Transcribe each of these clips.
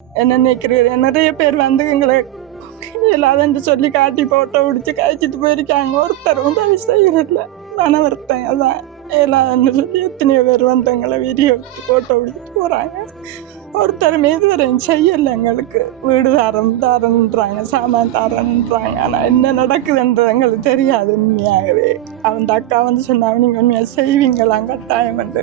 என்ன நினைக்கிறீர்கள்? நிறைய பேர் வந்து எங்களை இல்லாதன்னு சொல்லி காட்டி போட்டோ பிடிச்சி காய்ச்சிட்டு போயிருக்காங்க. ஒருத்தர் உதவி செய்யறதில்ல. மன வருத்தம் அதான். இல்லாதன்னு சொல்லி எத்தனையோ பேர் வந்து எங்களை வீடியோ எடுத்து போட்டோ பிடிச்சிட்டு போகிறாங்க. ஒருத்தருமே இதுவரையும் செய்யலை. எங்களுக்கு வீடு தாரன்றாங்க, சாமான் தாரன்றாங்க. ஆனால் என்ன நடக்குதுன்றது எங்களுக்கு தெரியாது. உண்மையாகவே அந்த அக்கா வந்து சொன்னாங்க, நீங்கள் உண்மையாக செய்வீங்களாம் கட்டாயம் என்று.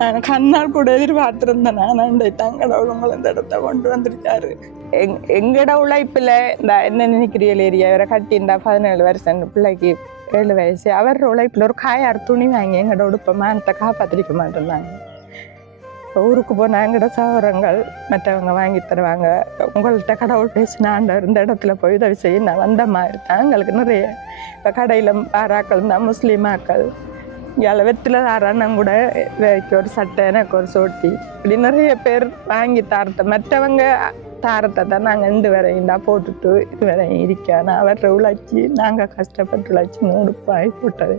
நான் கண்ணால் கூட எதிர்பார்த்துருந்தேன். நான் தங்களோட உங்களை இந்த இடத்த கொண்டு வந்திருக்காரு. எங்கட உழைப்பில் இந்த என்ன நினைக்கிறீர்கள் ஏரியா இவரை கட்டி இந்த 17 வருஷம் பிள்ளைக்கு 7 வயசு அவர் உழைப்பில் ஒரு காயார் துணி வாங்கி எங்களோட உடுப்பமாக காப்பாற்றிருக்க மாட்டேன்னாங்க. ஊருக்கு போனால் எங்கட சகோதரங்கள் மற்றவங்க வாங்கி தருவாங்க. உங்கள்கிட்ட கடவுள் பேசினாண்ட இந்த இடத்துல போய் உதவி செய்ய நான் வந்த மாதிரி தான் எங்களுக்கு நிறைய. இப்போ கடையில் ஆராக்கள் தான் முஸ்லீமாக்கள் இதில் வெற்றில தாரான்னு கூட வேலைக்கு ஒரு சட்டை எனக்கு ஒரு சோட்டி இப்படி நிறைய பேர் வாங்கி தாரத்தை மற்றவங்க தாரத்தை தான் நாங்கள் இந்த வரையும் தான் போட்டுட்டு இது வரையும் இருக்கோம். அவர் உழைச்சி நாங்கள் கஷ்டப்பட்டு உழைச்சி 100 ரூபாய் போட்டது.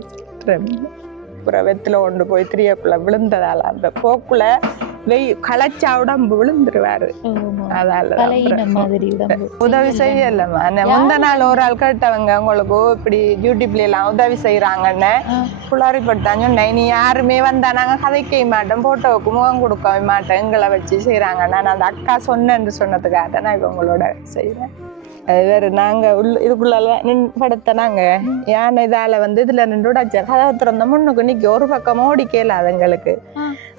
அப்புறம் வெற்றில கொண்டு போய் 3 விழுந்ததால் அந்த போக்குல களைச்சா உடம்பு விழுந்துருவாரு. உதவி செய்யலம்மா. முந்த நாள் ஒரு ஆள் கேட்டவங்க உங்களுக்கு இப்படி யூடியூப்ல எல்லாம் உதவி செய்யறாங்கன்னு புளாரிப்பட்டாங்க. நீ யாருமே வந்தா நாங்க கதைக்க மாட்டோம், போட்டோவுக்கு முகம் கொடுக்க மாட்டோம், எங்களை வச்சு செய்யறாங்க. நான் அந்த அக்கா சொன்னேன்னு சொன்னதுக்காக நான் இப்ப உங்களோட செய்யறேன். அது வேறு நாங்கள் இதுக்குள்ள படுத்தினாங்க யானை இதால் வந்து இதில் நின்று உடைச்சா கதவை திறந்த முன்னுக்கு நிற்க ஒரு பக்கம் ஓடிக்கல அதுங்களுக்கு.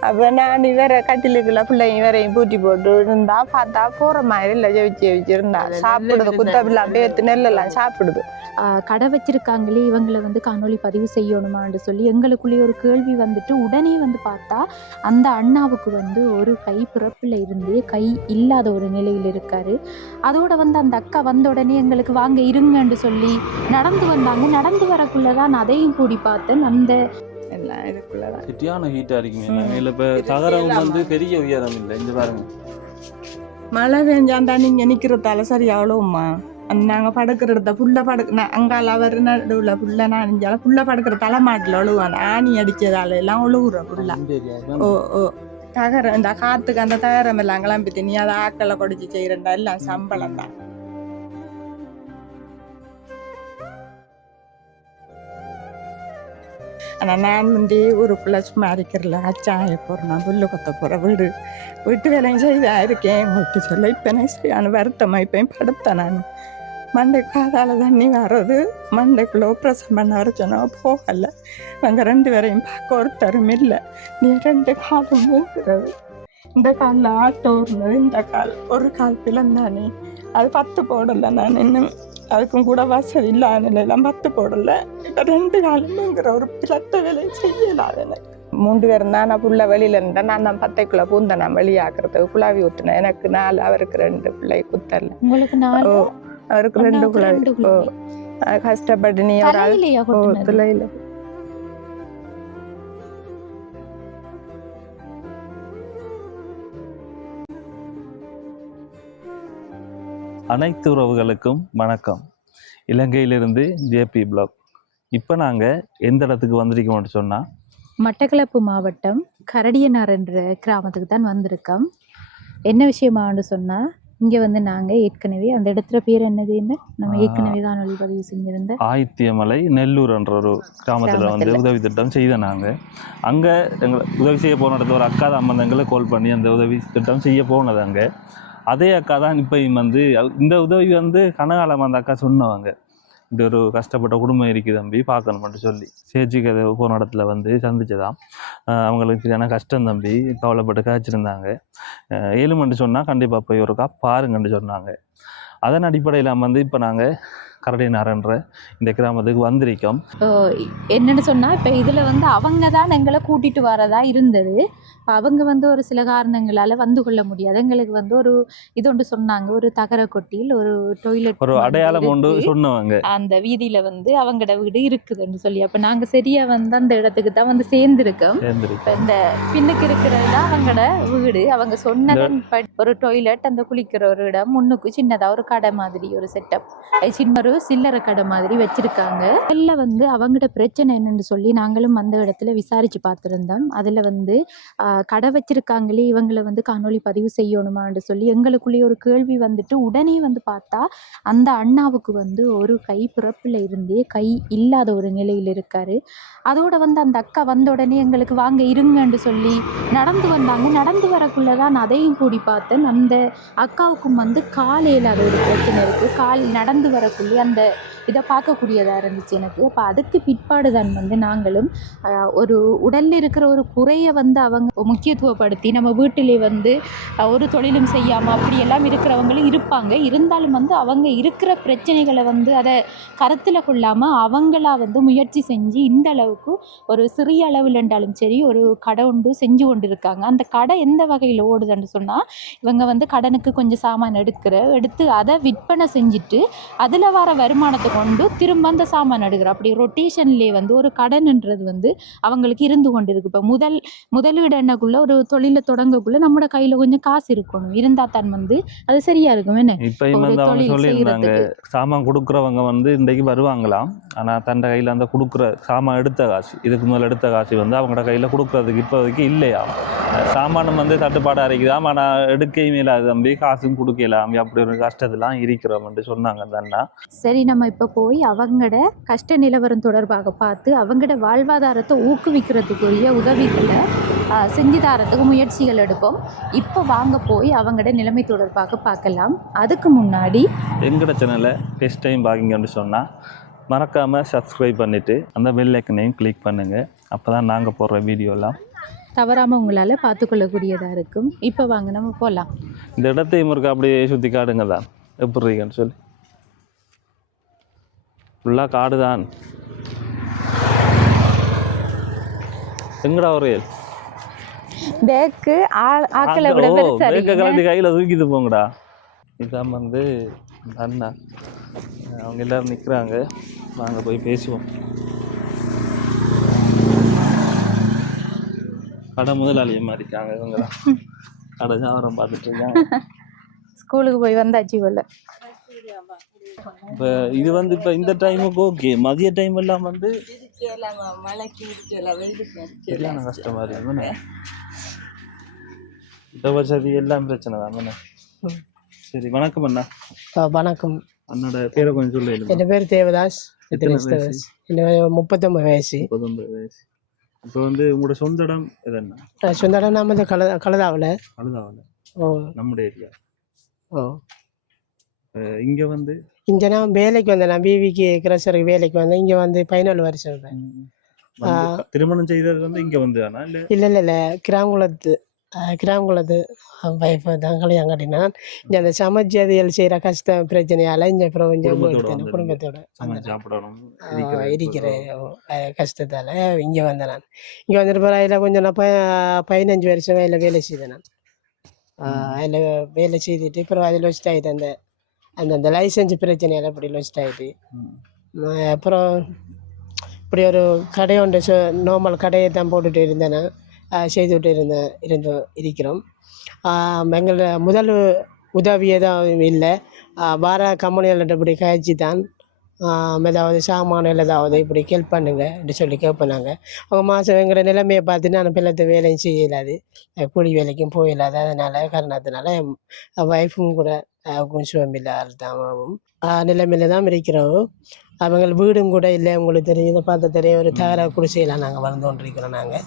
அப்போ நான் இவரை கட்டிலுக்குள்ள பிள்ளைங்க இவரையும் பூட்டி போட்டு இருந்தா பார்த்தா போகிற மாதிரி இல்லை. ஜெயிச்சு இருந்தா சாப்பிடுது, குத்தபில்லை அப்படியே நெல்லெல்லாம் சாப்பிடுது. கடை வச்சிருக்காங்களே இவங்களை வந்து காணொலி பதிவு செய்யணுமான்னு சொல்லி எங்களுக்குள்ளேயே ஒரு கேள்வி வந்துட்டு உடனே வந்து பார்த்தா அந்த அண்ணாவுக்கு வந்து ஒரு கை பிறப்பில் இருந்து கை இல்லாத ஒரு நிலையில் இருக்காரு. அதோட வந்து அந்த அக்கா வந்த உடனே எங்களுக்கு வாங்க இருங்கன்னு சொல்லி நடந்து வந்தாங்க. நடந்து வரக்குள்ளதான் அதையும் கூடி பார்த்தேன். அந்த எல்லாம் இதுக்குள்ளதான் சிட்டியான ஹீட்டா இருக்குங்க. இப்போ தகரம் வந்து பெரிய உயரம் இல்லை. இந்த பாருங்க மழை பெஞ்சாண்டா நீங்க நிக்கிறதால சரி அவ்வளோம்மா. நாங்கள் படுக்கிற இடத்த புள்ள அங்கால அவர் நடுவில் புள்ள நனைஞ்சால புள்ள படுக்கிற தலைமாட்டில் ஒழுவான். ஆணி அடிச்சதால எல்லாம் ஒழுகுற புள்ள. ஓ ஓ தகரம் இந்த காத்துக்கு அந்த தகரம் எல்லாம் கிளம்பி தண்ணி அதை ஆக்களை கொடிச்சு செய்யறா எல்லாம் சம்பளம் தான். ஆனால் நான் வந்து ஊருக்குள்ளே சும்மா அரிக்கிறல அச்சாய போகிறேன், புல்லு கொத்த போகிற வீட்டு வேலையும் செய்தா இருக்கேன். விட்டு சொல்ல இப்போ நான் சரியான வருத்தமாக இப்போயும் படுத்தேன். நான் மண்டை காதால் தண்ணி வர்றது மண்டைக்குள்ளே ஆப்ரேஷன் பண்ண வர சொன்னால் போகலை. நாங்கள் 2 பேரையும் பார்க்க ஒருத்தரும் இல்லை. நீ 2 காலும் மூங்குறது. இந்த காலில் ஆட்டோ இருந்தது, இந்த கால் ஒரு கால் பிளந்தானே அது 10 போடலை. நான் இன்னும் அதுக்கும் கூட வசதி இல்லாத எல்லாம் 10 போடலை. இப்போ 2 காலமுங்கிற ஒரு பிளத்த வேலையும் செய்யலாது. எனக்கு 3 பேர் இருந்தால் நான் புள்ள வெளியில் இருந்தேன். நான் தான் 10 பூந்தேன். நான் வெளியாக்குறதுக்கு குழாவி ஊற்றினேன். எனக்கு 4, அவருக்கு 2 பிள்ளை குத்தரல. உங்களுக்கு 4? ஓ அவருக்கு 2 குழாவி. ஓ கஷ்டப்பட்டு நீ ஒரு ஆள் துளையில அனைத்து உறவுகளுக்கும் வணக்கம். இலங்கையிலிருந்து ஜேபி பிளாக். இப்போ நாங்கள் எந்த இடத்துக்கு வந்திருக்கோம்னு சொன்னால் மட்டக்களப்பு மாவட்டம் கரடியனார் என்ற கிராமத்துக்கு தான் வந்திருக்கோம். என்ன விஷயமான்னு சொன்னால் இங்கே வந்து நாங்கள் ஏற்கனவே அந்த இடத்துல பேர் என்னதுன்னு நம்ம ஏற்கனவே தான் பதிவு செஞ்சுருந்தேன். ஆயித்தியமலை நெல்லூர் என்ற ஒரு கிராமத்தில் வந்து உதவி திட்டம் செய்த நாங்கள் அங்கே எங்களை உதவி செய்ய போன இடத்துல ஒரு அக்கா தான் வந்து எங்களை கால் பண்ணி அந்த உதவி திட்டம் செய்ய போனது. அங்கே அதே அக்கா தான் இப்போயும் வந்து இந்த உதவி வந்து கனகாலம் அந்த அக்கா சொன்னவங்க, இப்படி ஒரு கஷ்டப்பட்ட குடும்பம் இருக்குது தம்பி பார்க்கணும்னு சொல்லி சேச்சிக்கு அதை போன இடத்துல வந்து சந்திச்சுதான். அவங்களுக்கு சரியான கஷ்டம் தம்பி, கவலைப்பட்டு காய்ச்சிருந்தாங்க. 7 மணி சொன்னால் கண்டிப்பாக போய் ஒருக்கா பாருங்கன்னு சொன்னாங்க. அதன் அடிப்படையில் வந்து இப்போ நாங்கள் கரடியனார்ன்ற இந்த கிராமத்துக்கு வந்திருக்கோம். என்னென்னு சொன்னால் இப்போ இதில் வந்து அவங்க தான் எங்களை கூட்டிகிட்டு வரதா இருந்தது. அவங்க வந்து ஒரு சில காரணங்களால் வந்து கொள்ள முடியாது. எங்களுக்கு வந்து ஒரு இது ஒன்று சொன்னாங்க, ஒரு தகர கொட்டியில் ஒரு டொய்லெட் ஒரு அடையாளம் ஒன்று சொன்னவங்க அந்த வீதியில் வந்து அவங்களோட வீடு இருக்குதுன்னு சொல்லி. அப்போ நாங்கள் சரியாக வந்து அந்த இடத்துக்கு தான் வந்து சேர்ந்துருக்கோம். இப்போ இந்த பின்னுக்கு இருக்கிறதுலாம் அவங்களோட வீடு. அவங்க சொன்னதன்படி ஒரு டொய்லெட், அந்த குளிக்கிற ஒரு இடம், முன்னுக்கு சின்னதாக ஒரு கடை மாதிரி ஒரு செட்டப், சின்ன ஒரு சில்லறை கடை மாதிரி வச்சுருக்காங்க. அதில் வந்து அவங்களோட பிரச்சனை என்னென்னு சொல்லி நாங்களும் அந்த இடத்துல விசாரித்து பார்த்துருந்தோம். அதில் வந்து கடை வச்சுருக்காங்களே இவங்களை வந்து காணொலி பதிவு செய்யணுமான்னு சொல்லி எங்களுக்குள்ளேயே ஒரு கேள்வி வந்துட்டு உடனே வந்து பார்த்தா அந்த அண்ணாவுக்கு வந்து ஒரு கை பிறப்பில் இருந்தே கை இல்லாத ஒரு நிலையில் இருக்கார். அதோட வந்து அந்த அக்கா வந்த உடனே எங்களுக்கு வாங்க இருங்கன்னு சொல்லி நடந்து வந்தாங்க. நடந்து வரக்குள்ளே தான் அதையும் கூடி பார்த்தேன். அந்த அக்காவுக்கும் வந்து காலையில் அது ஒரு பிரச்சனை இருக்குது. கால் நடந்து வரக்குள்ளே அந்த இதை பார்க்கக்கூடியதாக இருந்துச்சு எனக்கு. அப்போ அதுக்கு பிற்பாடு தான் வந்து நாங்களும் ஒரு உடலில் இருக்கிற ஒரு குறையை வந்து அவங்க முக்கியத்துவப்படுத்தி நம்ம வீட்டிலே வந்து ஒரு தொழிலும் செய்யாமல் அப்படியெல்லாம் இருக்கிறவங்களும் இருப்பாங்க. இருந்தாலும் வந்து அவங்க இருக்கிற பிரச்சனைகளை வந்து அதை கருத்தில் கொள்ளாமல் அவங்களா வந்து முயற்சி செஞ்சு இந்த அளவுக்கு ஒரு சிறிய அளவில் என்றாலும் சரி ஒரு கடை ஒன்று செஞ்சு கொண்டு இருக்காங்க. அந்த கடை எந்த வகையில் ஓடுதுன்னு சொன்னால் இவங்க வந்து கடனுக்கு கொஞ்சம் சாமான் எடுத்து அதை விற்பனை செஞ்சுட்டு அதில் வர வருமானத்தை கொண்டு திரும்ப அந்த சாமான் எடுக்கிற அப்படி ரொட்டேஷன்லேயே வந்து ஒரு கடன்ன்றது வந்து அவங்களுக்கு இருந்து கொண்டு இருக்கு. இப்போ முதலீடு என்னக்குள்ள ஒரு தொழிலை தொடங்கக்குள்ள நம்மளோட கையில் கொஞ்சம் காசு இருக்கணும், இருந்தால் தான் வந்து அது சரியா இருக்கும். என்ன இப்போ வந்து அவங்க சொல்லியிருந்தாங்க சாமான் கொடுக்குறவங்க வந்து இன்றைக்கு வருவாங்களாம், ஆனால் தன் கையில் அந்த கொடுக்குற சாமான் எடுத்த காசு இதுக்கு முதல்ல எடுத்த காசு வந்து அவங்களோட கையில் கொடுக்குறதுக்கு இப்போதைக்கு இல்லையா. சாமானம் வந்து தட்டுப்பாடாக இருக்குதாம், ஆனால் எடுக்கையும் இல்லாது தம்பி, காசும் கொடுக்கலாம், அப்படி ஒரு கஷ்டத்தெல்லாம் இருக்கிறோம்னு சொன்னாங்க அந்த அண்ணா. சரி, நம்ம இப்போ போய் அவங்களோட கஷ்ட நிலவரம் தொடர்பாக பார்த்து அவங்களோட வாழ்வாதாரத்தை ஊக்குவிக்கிறதுக்குரிய உதவிகளை செஞ்சு தரத்துக்கு முயற்சிகள் எடுப்போம். இப்போ வாங்க போய் அவங்களோட நிலைமை தொடர்பாக பார்க்கலாம். அதுக்கு முன்னாடி எங்களோட சேனலை ஃபஸ்ட் டைம் பார்க்கிங்கன்னு சொன்னால் மறக்காமல் சப்ஸ்கிரைப் பண்ணிவிட்டு அந்த பெல் ஐக்கனையும் கிளிக் பண்ணுங்கள். அப்போ தான் நாங்கள் போடுற வீடியோலாம் தவறாமல் உங்களால் பார்த்துக்கொள்ளக்கூடியதாக இருக்கும். இப்போ வாங்க நம்ம போகலாம். இந்த இடத்தையும் இருக்கா அப்படியே சுற்றி காடுங்க தான் எப்படி இருக்குன்னு சொல்லி. ஃபுல்லாக காடு தான். எங்கடா ஒரு பேக்கு ஆக்களை விட கலந்து கையில் தூக்கிட்டு போங்கடா. இதான் வந்து அண்ணா, அவங்க எல்லாரும் நிற்கிறாங்க, வாங்க போய் பேசுவோம். கடை முதலாளியை மாறிக்காங்க இவங்களாம், கடை சாவரம் பார்த்துட்டு இருக்காங்க. ஸ்கூலுக்கு போய் வந்தாச்சு போல. இப்போ இது வந்து இப்போ இந்த டைமுக்கு ஓகே, மதிய டைம் எல்லாம் வந்து சரியான கஷ்டமா இருக்கு. இந்த வசதி எல்லாம் பிரச்சனை தான். சரி, வணக்கம் அண்ணா. வணக்கம். அண்ணோட பேரை கொஞ்சம் சொல்லு. என் பேர் தேவதாஸ். 39 வயசு. 39 வயசு. இப்போ வந்து உங்களோட சொந்த இடம் எதுன்னா? சொந்த இடம் நம்ம வந்து கழுதாவில். ஓ, நம்முடைய ஏரியா. ஓ, இங்கே வந்து இங்கே நான் வேலைக்கு வந்தேன். நான் பிவிக்கு கிரஷருக்கு வேலைக்கு வந்தேன். இங்கே வந்து 14 வருஷம். திருமணம் செய்தது வந்து இங்கே வந்து இல்லை கிராமங்குளத்து வைஃப் தான் கல்யாணம் கட்டினான். இங்கே அந்த சமைச்சதியல் செய்கிற கஷ்டம் பிரச்சனையால் இங்கே அப்புறம் குடும்பத்தோட இருக்கிற கஷ்டத்தால் இங்கே வந்தேன். நான் இங்கே வந்துட்டு பிறகு அதில் கொஞ்சம் நான் 15 வருஷம் அதில் வேலை செய்தேன். நான் அதில் வேலை செய்துட்டு அப்புறம் அதில் வச்சுட்டு ஆகிட்டு அந்த லைசன்ஸ் பிரச்சனையால் அப்படி வச்சுட்டு ஆகிட்டு அப்புறம் இப்படி ஒரு கடை ஒன்று நார்மல் கடையை தான் போட்டுட்டு இருந்தேன். செய்துவிட்டு இருக்கிறோம். எங்களோட முதல் உதவி எதுவும் இல்லை. வார கம்பெனிகள்கிட்ட இப்படி கழிச்சு தான் ஏதாவது சாமான்கள் ஏதாவது இப்படி ஹெல்ப் பண்ணுங்க அப்படி சொல்லி கேட்பேனாங்க. அவங்க மாதம் எங்களோட நிலைமையை பார்த்துட்டு நான் பிள்ளை வேலையும் செய்யலாது, கூலி வேலைக்கும் போயிடாது. அதனால் காரணத்தினால ஒய்ஃபும் கூட கொஞ்சம் இல்லாதாவும் நிலைமையில தான் இருக்கிறோம். அவங்க வீடும் கூட இல்லை. உங்களுக்கு தெரியும், இதை பார்த்த தெரியும், ஒரு தகர குடிசையெல்லாம் நாங்கள் வளர்ந்து கொண்டிருக்கிறோம். நாங்கள்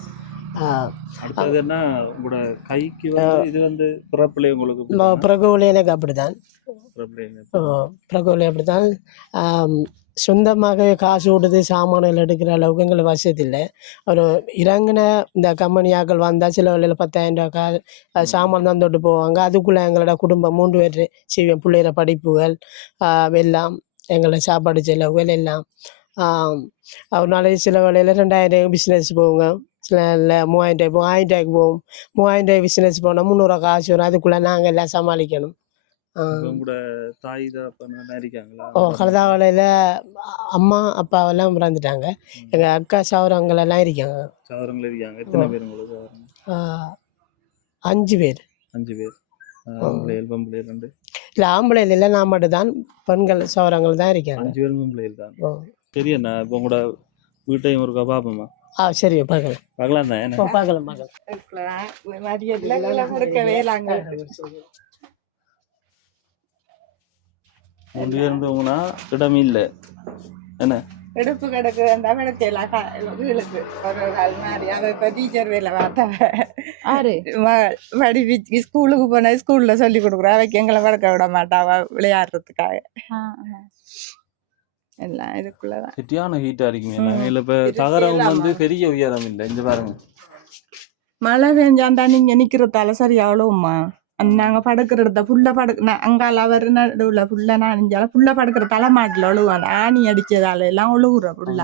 கைக்கு இது வந்து பிரகோவில் எனக்கு அப்படித்தான். பிரகோவில் அப்படித்தான். சொந்தமாக காசு விடுது சாமான்கள் எடுக்கிற அளவுக்கு எங்களுக்கு வசதி இல்லை. ஒரு இறங்கின இந்த கம்பெனியாக்கள் வந்தால் சில வேலையில் 10,000 ரூபா சாமான் தான் தொட்டு போவாங்க. அதுக்குள்ளே எங்களோட குடும்பம் 3 பேர் செய்வேன். பிள்ளைகிற படிப்புகள் எல்லாம், எங்களோட சாப்பாடு செலவுகள் எல்லாம். ஒரு நாளைக்கு சில வேலையில் 2,000 பிஸ்னஸ் போவோங்க, சில இல்லை 3,000 போவோம், 1,000 போவோம். 3,000 பிஸ்னஸ் போனால் 300 காசு வரும். அதுக்குள்ளே நாங்கள் எல்லாம் சமாளிக்கணும். கலதாவளையில் அம்மா அப்பாவெல்லாம் பிறந்துட்டாங்க. எங்கள் அக்கா சவரங்களெல்லாம் இருக்காங்க. 5 பேர். ஆம்பளைகள் பொம்பளைகள் ரெண்டு இல்லை ஆம்பளையில் இல்லை நான் மட்டும்தான் பெண்கள் சவரங்கள் தான் இருக்காங்க. 5 பேரும் பொம்பளைகள் தான். சரி அண்ணா, இப்போ உங்களோட வீட்டையும் ஒருக்கா பார்ப்போமா? சரி பார்க்கலாம் பார்க்கலாம் தான். என்ன பார்க்கலாம் கொண்டு இருந்தவங்கன்னா இடம் இல்லை என்ன எடுப்பு கிடக்கு அந்த இடத்தையெல்லாம் வீளுக்கு ஒரு கால் மாதிரி அதை இப்போ டீச்சர் வேலை பார்த்தாங்க. படிப்பு ஸ்கூலுக்கு போனா ஸ்கூல்ல சொல்லி கொடுக்குறா, அவைக்கு எங்களை படுக்க விட மாட்டாவா விளையாடுறதுக்காக. எல்லாம் இதுக்குள்ளதான் சரியான ஹீட்டா இருக்குமே. இல்ல இப்ப தகரம் வந்து பெரிய உயரம் இல்லை. இங்க பாருங்க, மழை பெஞ்சாந்தா நீங்க நிக்கிறதால சரியா அவ்வளவுமா நாங்க படுக்கிற இடத்த புள்ள அங்கால அவர் நடுவுல புள்ள நனைஞ்சாலும் புள்ள படுக்கிற தலைமாட்டில் ஒழுவாங்க. ஆணி அடிச்சதால எல்லாம் ஒழுகுற புள்ள.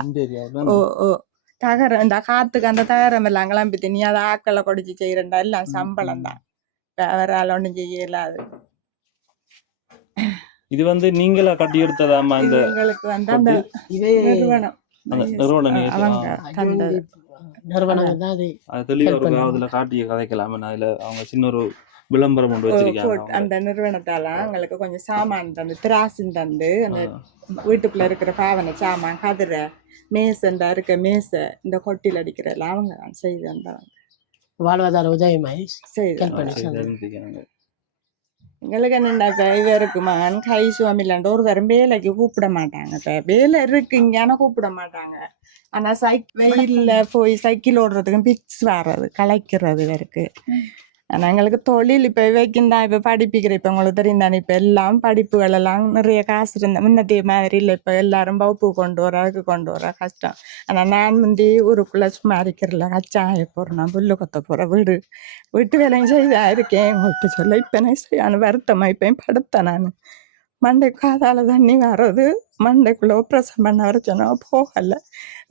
தகரம் இந்த காத்துக்கு அந்த தகரம் எல்லாம் கிளம்பி தினி அதை ஆக்களை கொடிச்சு செய்யறா எல்லாம் சம்பளம் தான், அவரால் ஒன்றும் செய்யலாது. இது வந்து நீங்களா கட்டி எடுத்ததாமா? இந்த எங்களுக்கு வந்து அந்த நிறுவனம் காட்டிய கதைக்கலாம். அதுல அவங்க சின்ன ஒரு விளம்பரம் கொண்டு வச்சிருக்காங்க. அந்த நிறுவனத்தால எங்களுக்கு கொஞ்சம் சாமான் தந்து, திராசும் தந்து, அந்த வீட்டுக்குள்ள இருக்கிற பாவனை சாமான், கதிரை, மேசை, இந்த இருக்க மேசை, இந்த கொட்டில் அடிக்கிற எல்லாம் அவங்க தான் செய்து வந்தவங்க. வாழ்வாதார உதவிமாய் செய்து எங்களுக்கு என்னண்டா இப்போ இவருக்குமான் கை சுவாமி இல்லாண்ட ஒரு தரம் வேலைக்கு கூப்பிட மாட்டாங்க. இப்போ வேலை இருக்கு இங்கேனா கூப்பிட மாட்டாங்க. ஆனால் வெயிலில் போய் சைக்கிள் ஓடுறதுக்கும் பிக்ஸ் வர்றது கலைக்கிறது இவருக்கு. ஆனால் எங்களுக்கு தொழில் இப்போ வைக்கின்தான். இப்போ படிப்பிக்கிற இப்போ உங்களுக்கு தெரியும் தானே, இப்போ எல்லாம் படிப்புகள் எல்லாம் நிறைய காசு இருந்த முன்னத்தைய மாதிரி இல்லை. இப்போ எல்லாரும் வகுப்பு கொண்டு வர அதுக்கு கொண்டு வர கஷ்டம். ஆனால் நான் முந்தி ஊருக்குள்ளே சும்மா இருக்கிறல கச்சாய போகிறேன், நான் புல்லு கொத்த போகிறேன், வீட்டு வேலையும் செய்தா இருக்கேன். இப்போ சொல்ல இப்போ என்ன செய்யானு வருத்தமாக இப்போயும் படுத்தேன். நான் மண்டை காதால் தண்ணி வர்றது, மண்டைக்குள்ளே ஆப்ரேஷன் பண்ண வர சொன்னால் போகலை.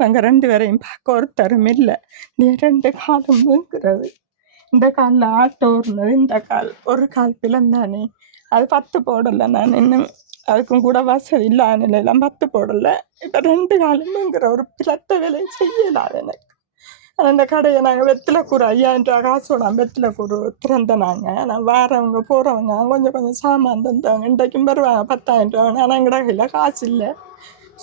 நாங்கள் 2 பேரையும் பார்க்க ஒருத்தரும் இல்லை. நீ 2 காலும் வீங்குறது. இந்த காலில் ஆட்டோ இருந்தது, இந்த கால் ஒரு கால் பிளந்தானே, அது 10 போடலை. நான் இன்னும் அதுக்கும் கூட வசதி இல்லை, நிலையெல்லாம் 10 போடலை. இப்போ 2 காலுங்கிற ஒரு பிளத்த வேலையும் செய்யலாது எனக்கு. ஆனால் இந்த கடையை நாங்கள் வெத்திலக்கூறு 5000 ரூபா காசோட வெத்திலக்கூறு திறந்த நாங்கள். நான் வாரவங்க போகிறவங்க கொஞ்சம் கொஞ்சம் சாமான் தந்தவங்க இன்றைக்கும் வருவாங்க 10,000 ரூபா. ஆனால் எங்கட கையில் காசு இல்லை.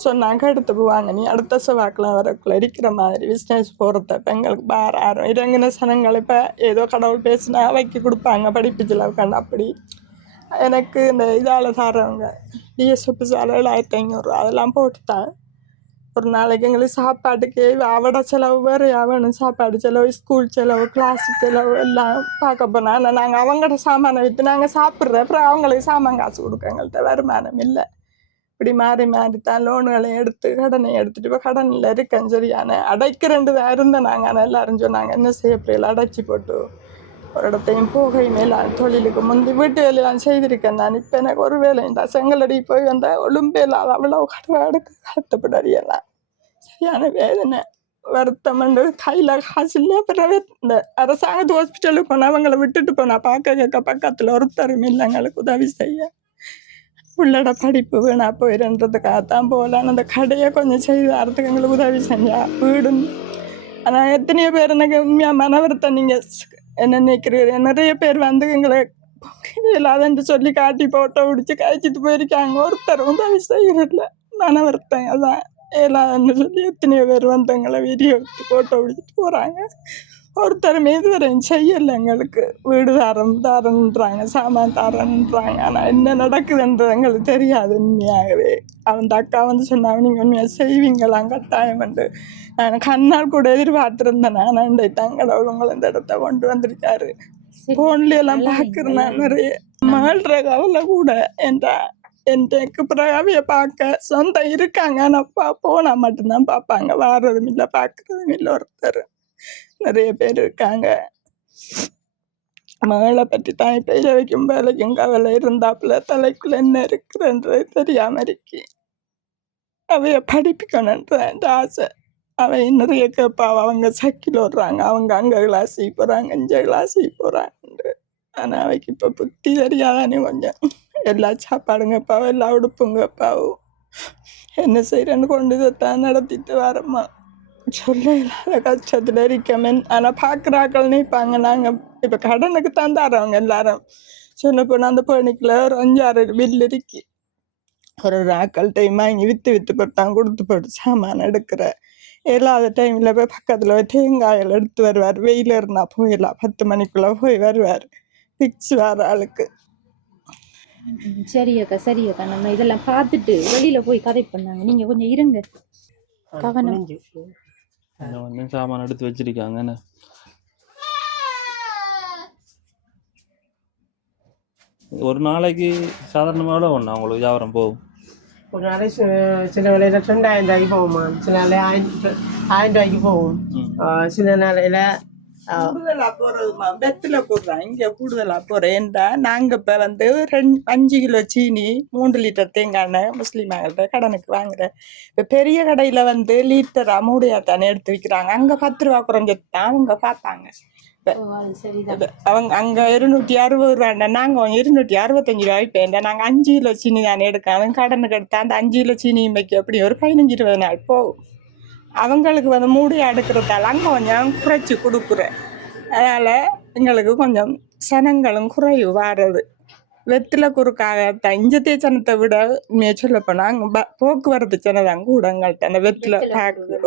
சொன்னாங்க எடுத்து போவாங்க, நீ அடுத்த செவ்வாய்க்கெலாம் வரக்குள்ள இருக்கிற மாதிரி பிஸ்னஸ் போகிறத. இப்போ எங்களுக்கு வேறு யாரும் இறங்கின சனங்கள் இப்போ ஏதோ கடவுள் பேசினா வைக்க கொடுப்பாங்க படிப்பு செலவுக்காண்டு. அப்படி எனக்கு இந்த இதால் தரவங்க டிஎஸ்எஃப் சாலை 7500 அதெல்லாம் போட்டுட்டாங்க. ஒரு நாளைக்கு எங்களுக்கு சாப்பாட்டுக்கு அவட செலவு வேறு வேணும், சாப்பாடு செலவு, ஸ்கூல் செலவு, கிளாஸ் செலவு எல்லாம் பார்க்க போனால். ஆனால் நாங்கள் அவங்கள்ட சாமானை விற்று நாங்கள் சாப்பிட்ற அப்புறம் அவங்களுக்கு சாமான் காசு கொடுக்க எங்கள்கிட்ட வருமானம் இல்லை. இப்படி மாறி மாறித்தான் லோனுகளையும் எடுத்து கடனை எடுத்துட்டு இப்போ கடனில் இருக்கேன். சரியான அடைக்கிறண்டு தான் இருந்தேன் நாங்கள். ஆனால் எல்லாரும் சொன்னாங்க என்ன செய்ய பிள்ளைகள் அடைச்சி போட்டு ஒரு இடத்தையும் போகை மேலாம் தொழிலுக்கு முந்தி வீட்டு வேலையெல்லாம் செய்திருக்கேன் நான். இப்போ எனக்கு ஒரு வேலையும் தான் செங்கலடி போய் வந்தால் ஒழும்பேலாம் அவ்வளோ கடவுளுக்கு கலத்தப்படறியெல்லாம் சரியான வேதனை வருத்தம். கையில் காசு இல்லை. அப்புறம் இந்த அரசாங்கத்து ஹாஸ்பிட்டலுக்கு போனால் அவங்கள விட்டுட்டு போனால் பார்க்க கேட்க பக்கத்தில் ஒருத்தரும் இல்லை எங்களுக்கு உதவி செய்ய. உள்ளட படிப்பு வேணா போயிடுன்றதுக்காகத்தான் போகலான்னு அந்த கடையை கொஞ்சம் செய்து வரத்துக்கு எங்களுக்கு உதவி செஞ்சா வீடுன்னு. ஆனால் எத்தனையோ பேர் எனக்கு உண்மையாக மனவருத்தம். நீங்கள் என்ன நினைக்கிறீங்க, நிறைய பேர் வந்து எங்களை இல்லாதன்னு சொல்லி காட்டி போட்டோ பிடிச்சி கழிச்சிட்டு போயிருக்காங்க. ஒருத்தர் உதவி செய்கிறதில்ல, மனவருத்தம். அதான் இல்லாதன்னு சொல்லி எத்தனையோ பேர் வந்து எங்களை வீடியோ எடுத்து போட்டோ பிடிச்சிட்டு போகிறாங்க. ஒருத்தருமே இதுவரையும் செய்யலை எங்களுக்கு. வீடு தாரன்றாங்க, சாமான் தாரன்றாங்க. ஆனால் என்ன நடக்குதுன்றது எங்களுக்கு தெரியாது உண்மையாகவே. அந்த அக்கா வந்து சொன்னாங்க நீங்கள் உண்மையாக செய்வீங்களாம் கட்டாயம் என்று. நான் கண்ணால் கூட எதிர்பார்த்துருந்தேன். நான் தங்கடவுள் உங்களை இந்த இடத்த கொண்டு வந்திருக்காரு. ஃபோன்லையெல்லாம் பார்க்குறேன் நிறைய மகள்ற கவலை கூட எனக்கு பிறகாவைய பார்க்க சொந்தம் இருக்காங்க. ஆனால் போனால் மட்டும்தான் பார்ப்பாங்க, வாரதும் இல்லை பார்க்குறதும் இல்லை. ஒருத்தர் நிறைய பேர் இருக்காங்க. மகளை பற்றி தான் இப்போ வைக்கும் வேலைக்கும் கவலை இருந்தாப்புல தலைக்குள்ள என்ன இருக்குன்றது தெரியாமல் இருக்கு. அவைய படிப்பிக்கணுன்ற ஆசை. அவை நிறைய கேட்பாவ. அவங்க சைக்கிள் ஓடுறாங்க, அவங்க அங்கே கிளாஸுக்கு போகிறாங்க, இங்கே கிளாஸுக்கு போகிறாங்க. ஆனால் அவைக்கு இப்போ புத்தி தெரியாதானே கொஞ்சம். எல்லா சாப்பாடுங்க அப்பாவும் எல்லா உடுப்புங்க அப்பாவும் என்ன செய்கிறேன்னு கொண்டு இதைத்தான் நடத்திட்டு வரம்மா. சொல்ல இல்லாத கஷ்டத்தில் இருக்கமே. ஆனால் பார்க்குறாக்கள் நினைப்பாங்க நாங்கள் இப்போ கடனுக்கு தான் தரோங்க எல்லாரும். சொன்ன போனால் அந்த பணிக்குள்ள ஒரு 5-6 பில் இருக்கு. ஒரு நாட்கள் டைம் வாங்கி விற்று போட்டான் கொடுத்து போட்டு சாமான் எடுக்கிற இல்லாத டைமில் போய் பக்கத்தில் போய் தேங்காயில் எடுத்து வருவார். வெயில் இருந்தால் போயிடலாம், 10 மணிக்குள்ளே போய் வருவார். ஃபிக்ஸ் வேற ஆளுக்கு. சரி அக்கா சரி அக்கா, நம்ம இதெல்லாம் பார்த்துட்டு வெளியில போய் கதை பண்ணாங்க. நீங்க கொஞ்சம் இருங்க, கவனம். கொஞ்சம் சாமான் எடுத்து வச்சிருக்காங்கன்னு. ஒரு நாளைக்கு சாதாரணமாக ஒன்றா உங்களுக்கு வியாபாரம் போகும்? ஒரு நாளைக்கு சில வேலையில் 2000 ரூபாய்க்கு போகுமா, சில நாளைக்கு 1000 ரூபாய்க்கு போகும், சில நாளையில் கூடுதலா போறதுமா வெத்தில போடுறான். இங்க கூடுதலா போறேன்டா நாங்க இப்ப வந்து 5 கிலோ சீனி 3 லிட்டர் தேங்காய் எண்ணெய் முஸ்லீம்கிட்ட கடனுக்கு வாங்குறேன். இப்ப பெரிய கடையில வந்து லிட்டரா மூடையா தானே எடுத்து விற்கிறாங்க. அங்க 10 ரூபா குறைஞ்சிட்டு அவங்க பார்ப்பாங்க. அவங்க அங்க 260 ரூபாண்டா, நாங்க 265 ரூபாய் பேண்டா. நாங்க 5 கிலோ சீனி தானே எடுக்காது கடனுக்கு எடுத்தா அந்த 5 கிலோ சீனி வைக்க எப்படி ஒரு 15-20 நாள் போகும். அவங்களுக்கு வந்து மூடியா எடுக்கிறதால அங்கே கொஞ்சம் குறைச்சி கொடுக்குறேன். அதனால் எங்களுக்கு கொஞ்சம் சனங்களும் குறைவு வாரது. வெத்தில குறுக்காக இஞ்சத்தே சனத்தை விட உண்மையை சொல்ல போனால் அங்கே போக்குவரத்து சனதான் கூட எங்கள்கிட்ட அந்த வெத்தில பேக்கு.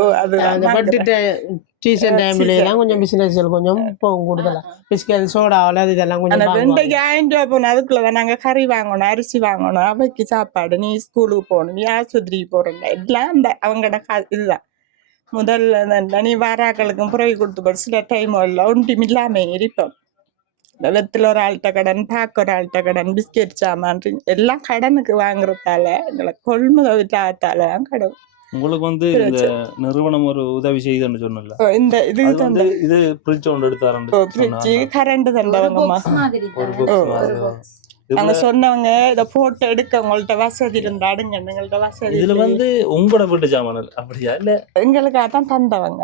சீசன் டைம்லாம் கொஞ்சம் பிசினஸ் கொஞ்சம் போகும் கூடுதலா. பிஸ்கட் சோடாவில் அது இதெல்லாம் கொஞ்சம் 2000 ரூபா போகணும். அதுக்குள்ளதான் நாங்கள் கறி வாங்கணும், அரிசி வாங்கணும், அவைக்கு சாப்பாடு, நீ ஸ்கூலுக்கு போகணும், நீ ஆஸ்பத்திரிக்கு போகிறோம், எல்லாம் அந்த அவங்களோட இதுதான். முதல்ல நீ வாராக்களுக்கும் புறவி கொடுத்து போட்டு சில டைம் ஒன்றும் இல்லாமல் இருப்போம். வெத்தில் ஒரு ஆள்கிட்ட கடன், பாக்கு ஒரு ஆள்கிட்ட கடன், பிஸ்கெட் சாமான் எல்லாம் கடனுக்கு வாங்குறதால எங்களை கொள்முதல் இல்லாதால தான் கடன். உங்களுக்கு வந்து இந்த நிறுவனம் ஒரு உதவி செய்யுதுன்னு சொன்னல, இந்த இது வந்து இது ஃப்ரிட்ஜ் ஒன்று எடுத்தாரு, ஃப்ரிட்ஜ் கரண்ட் தந்தவங்கம்மா. அங்க சொன்னவங்க இதை போட்டோ எடுக்க உங்கள்ட்ட வசதி இருந்தா அடுங்க, எங்கள்ட்ட வசதி. இதுல வந்து உங்களோட வீட்டு சாமான் அப்படியா இல்ல எங்களுக்காக தான் தந்தவங்க.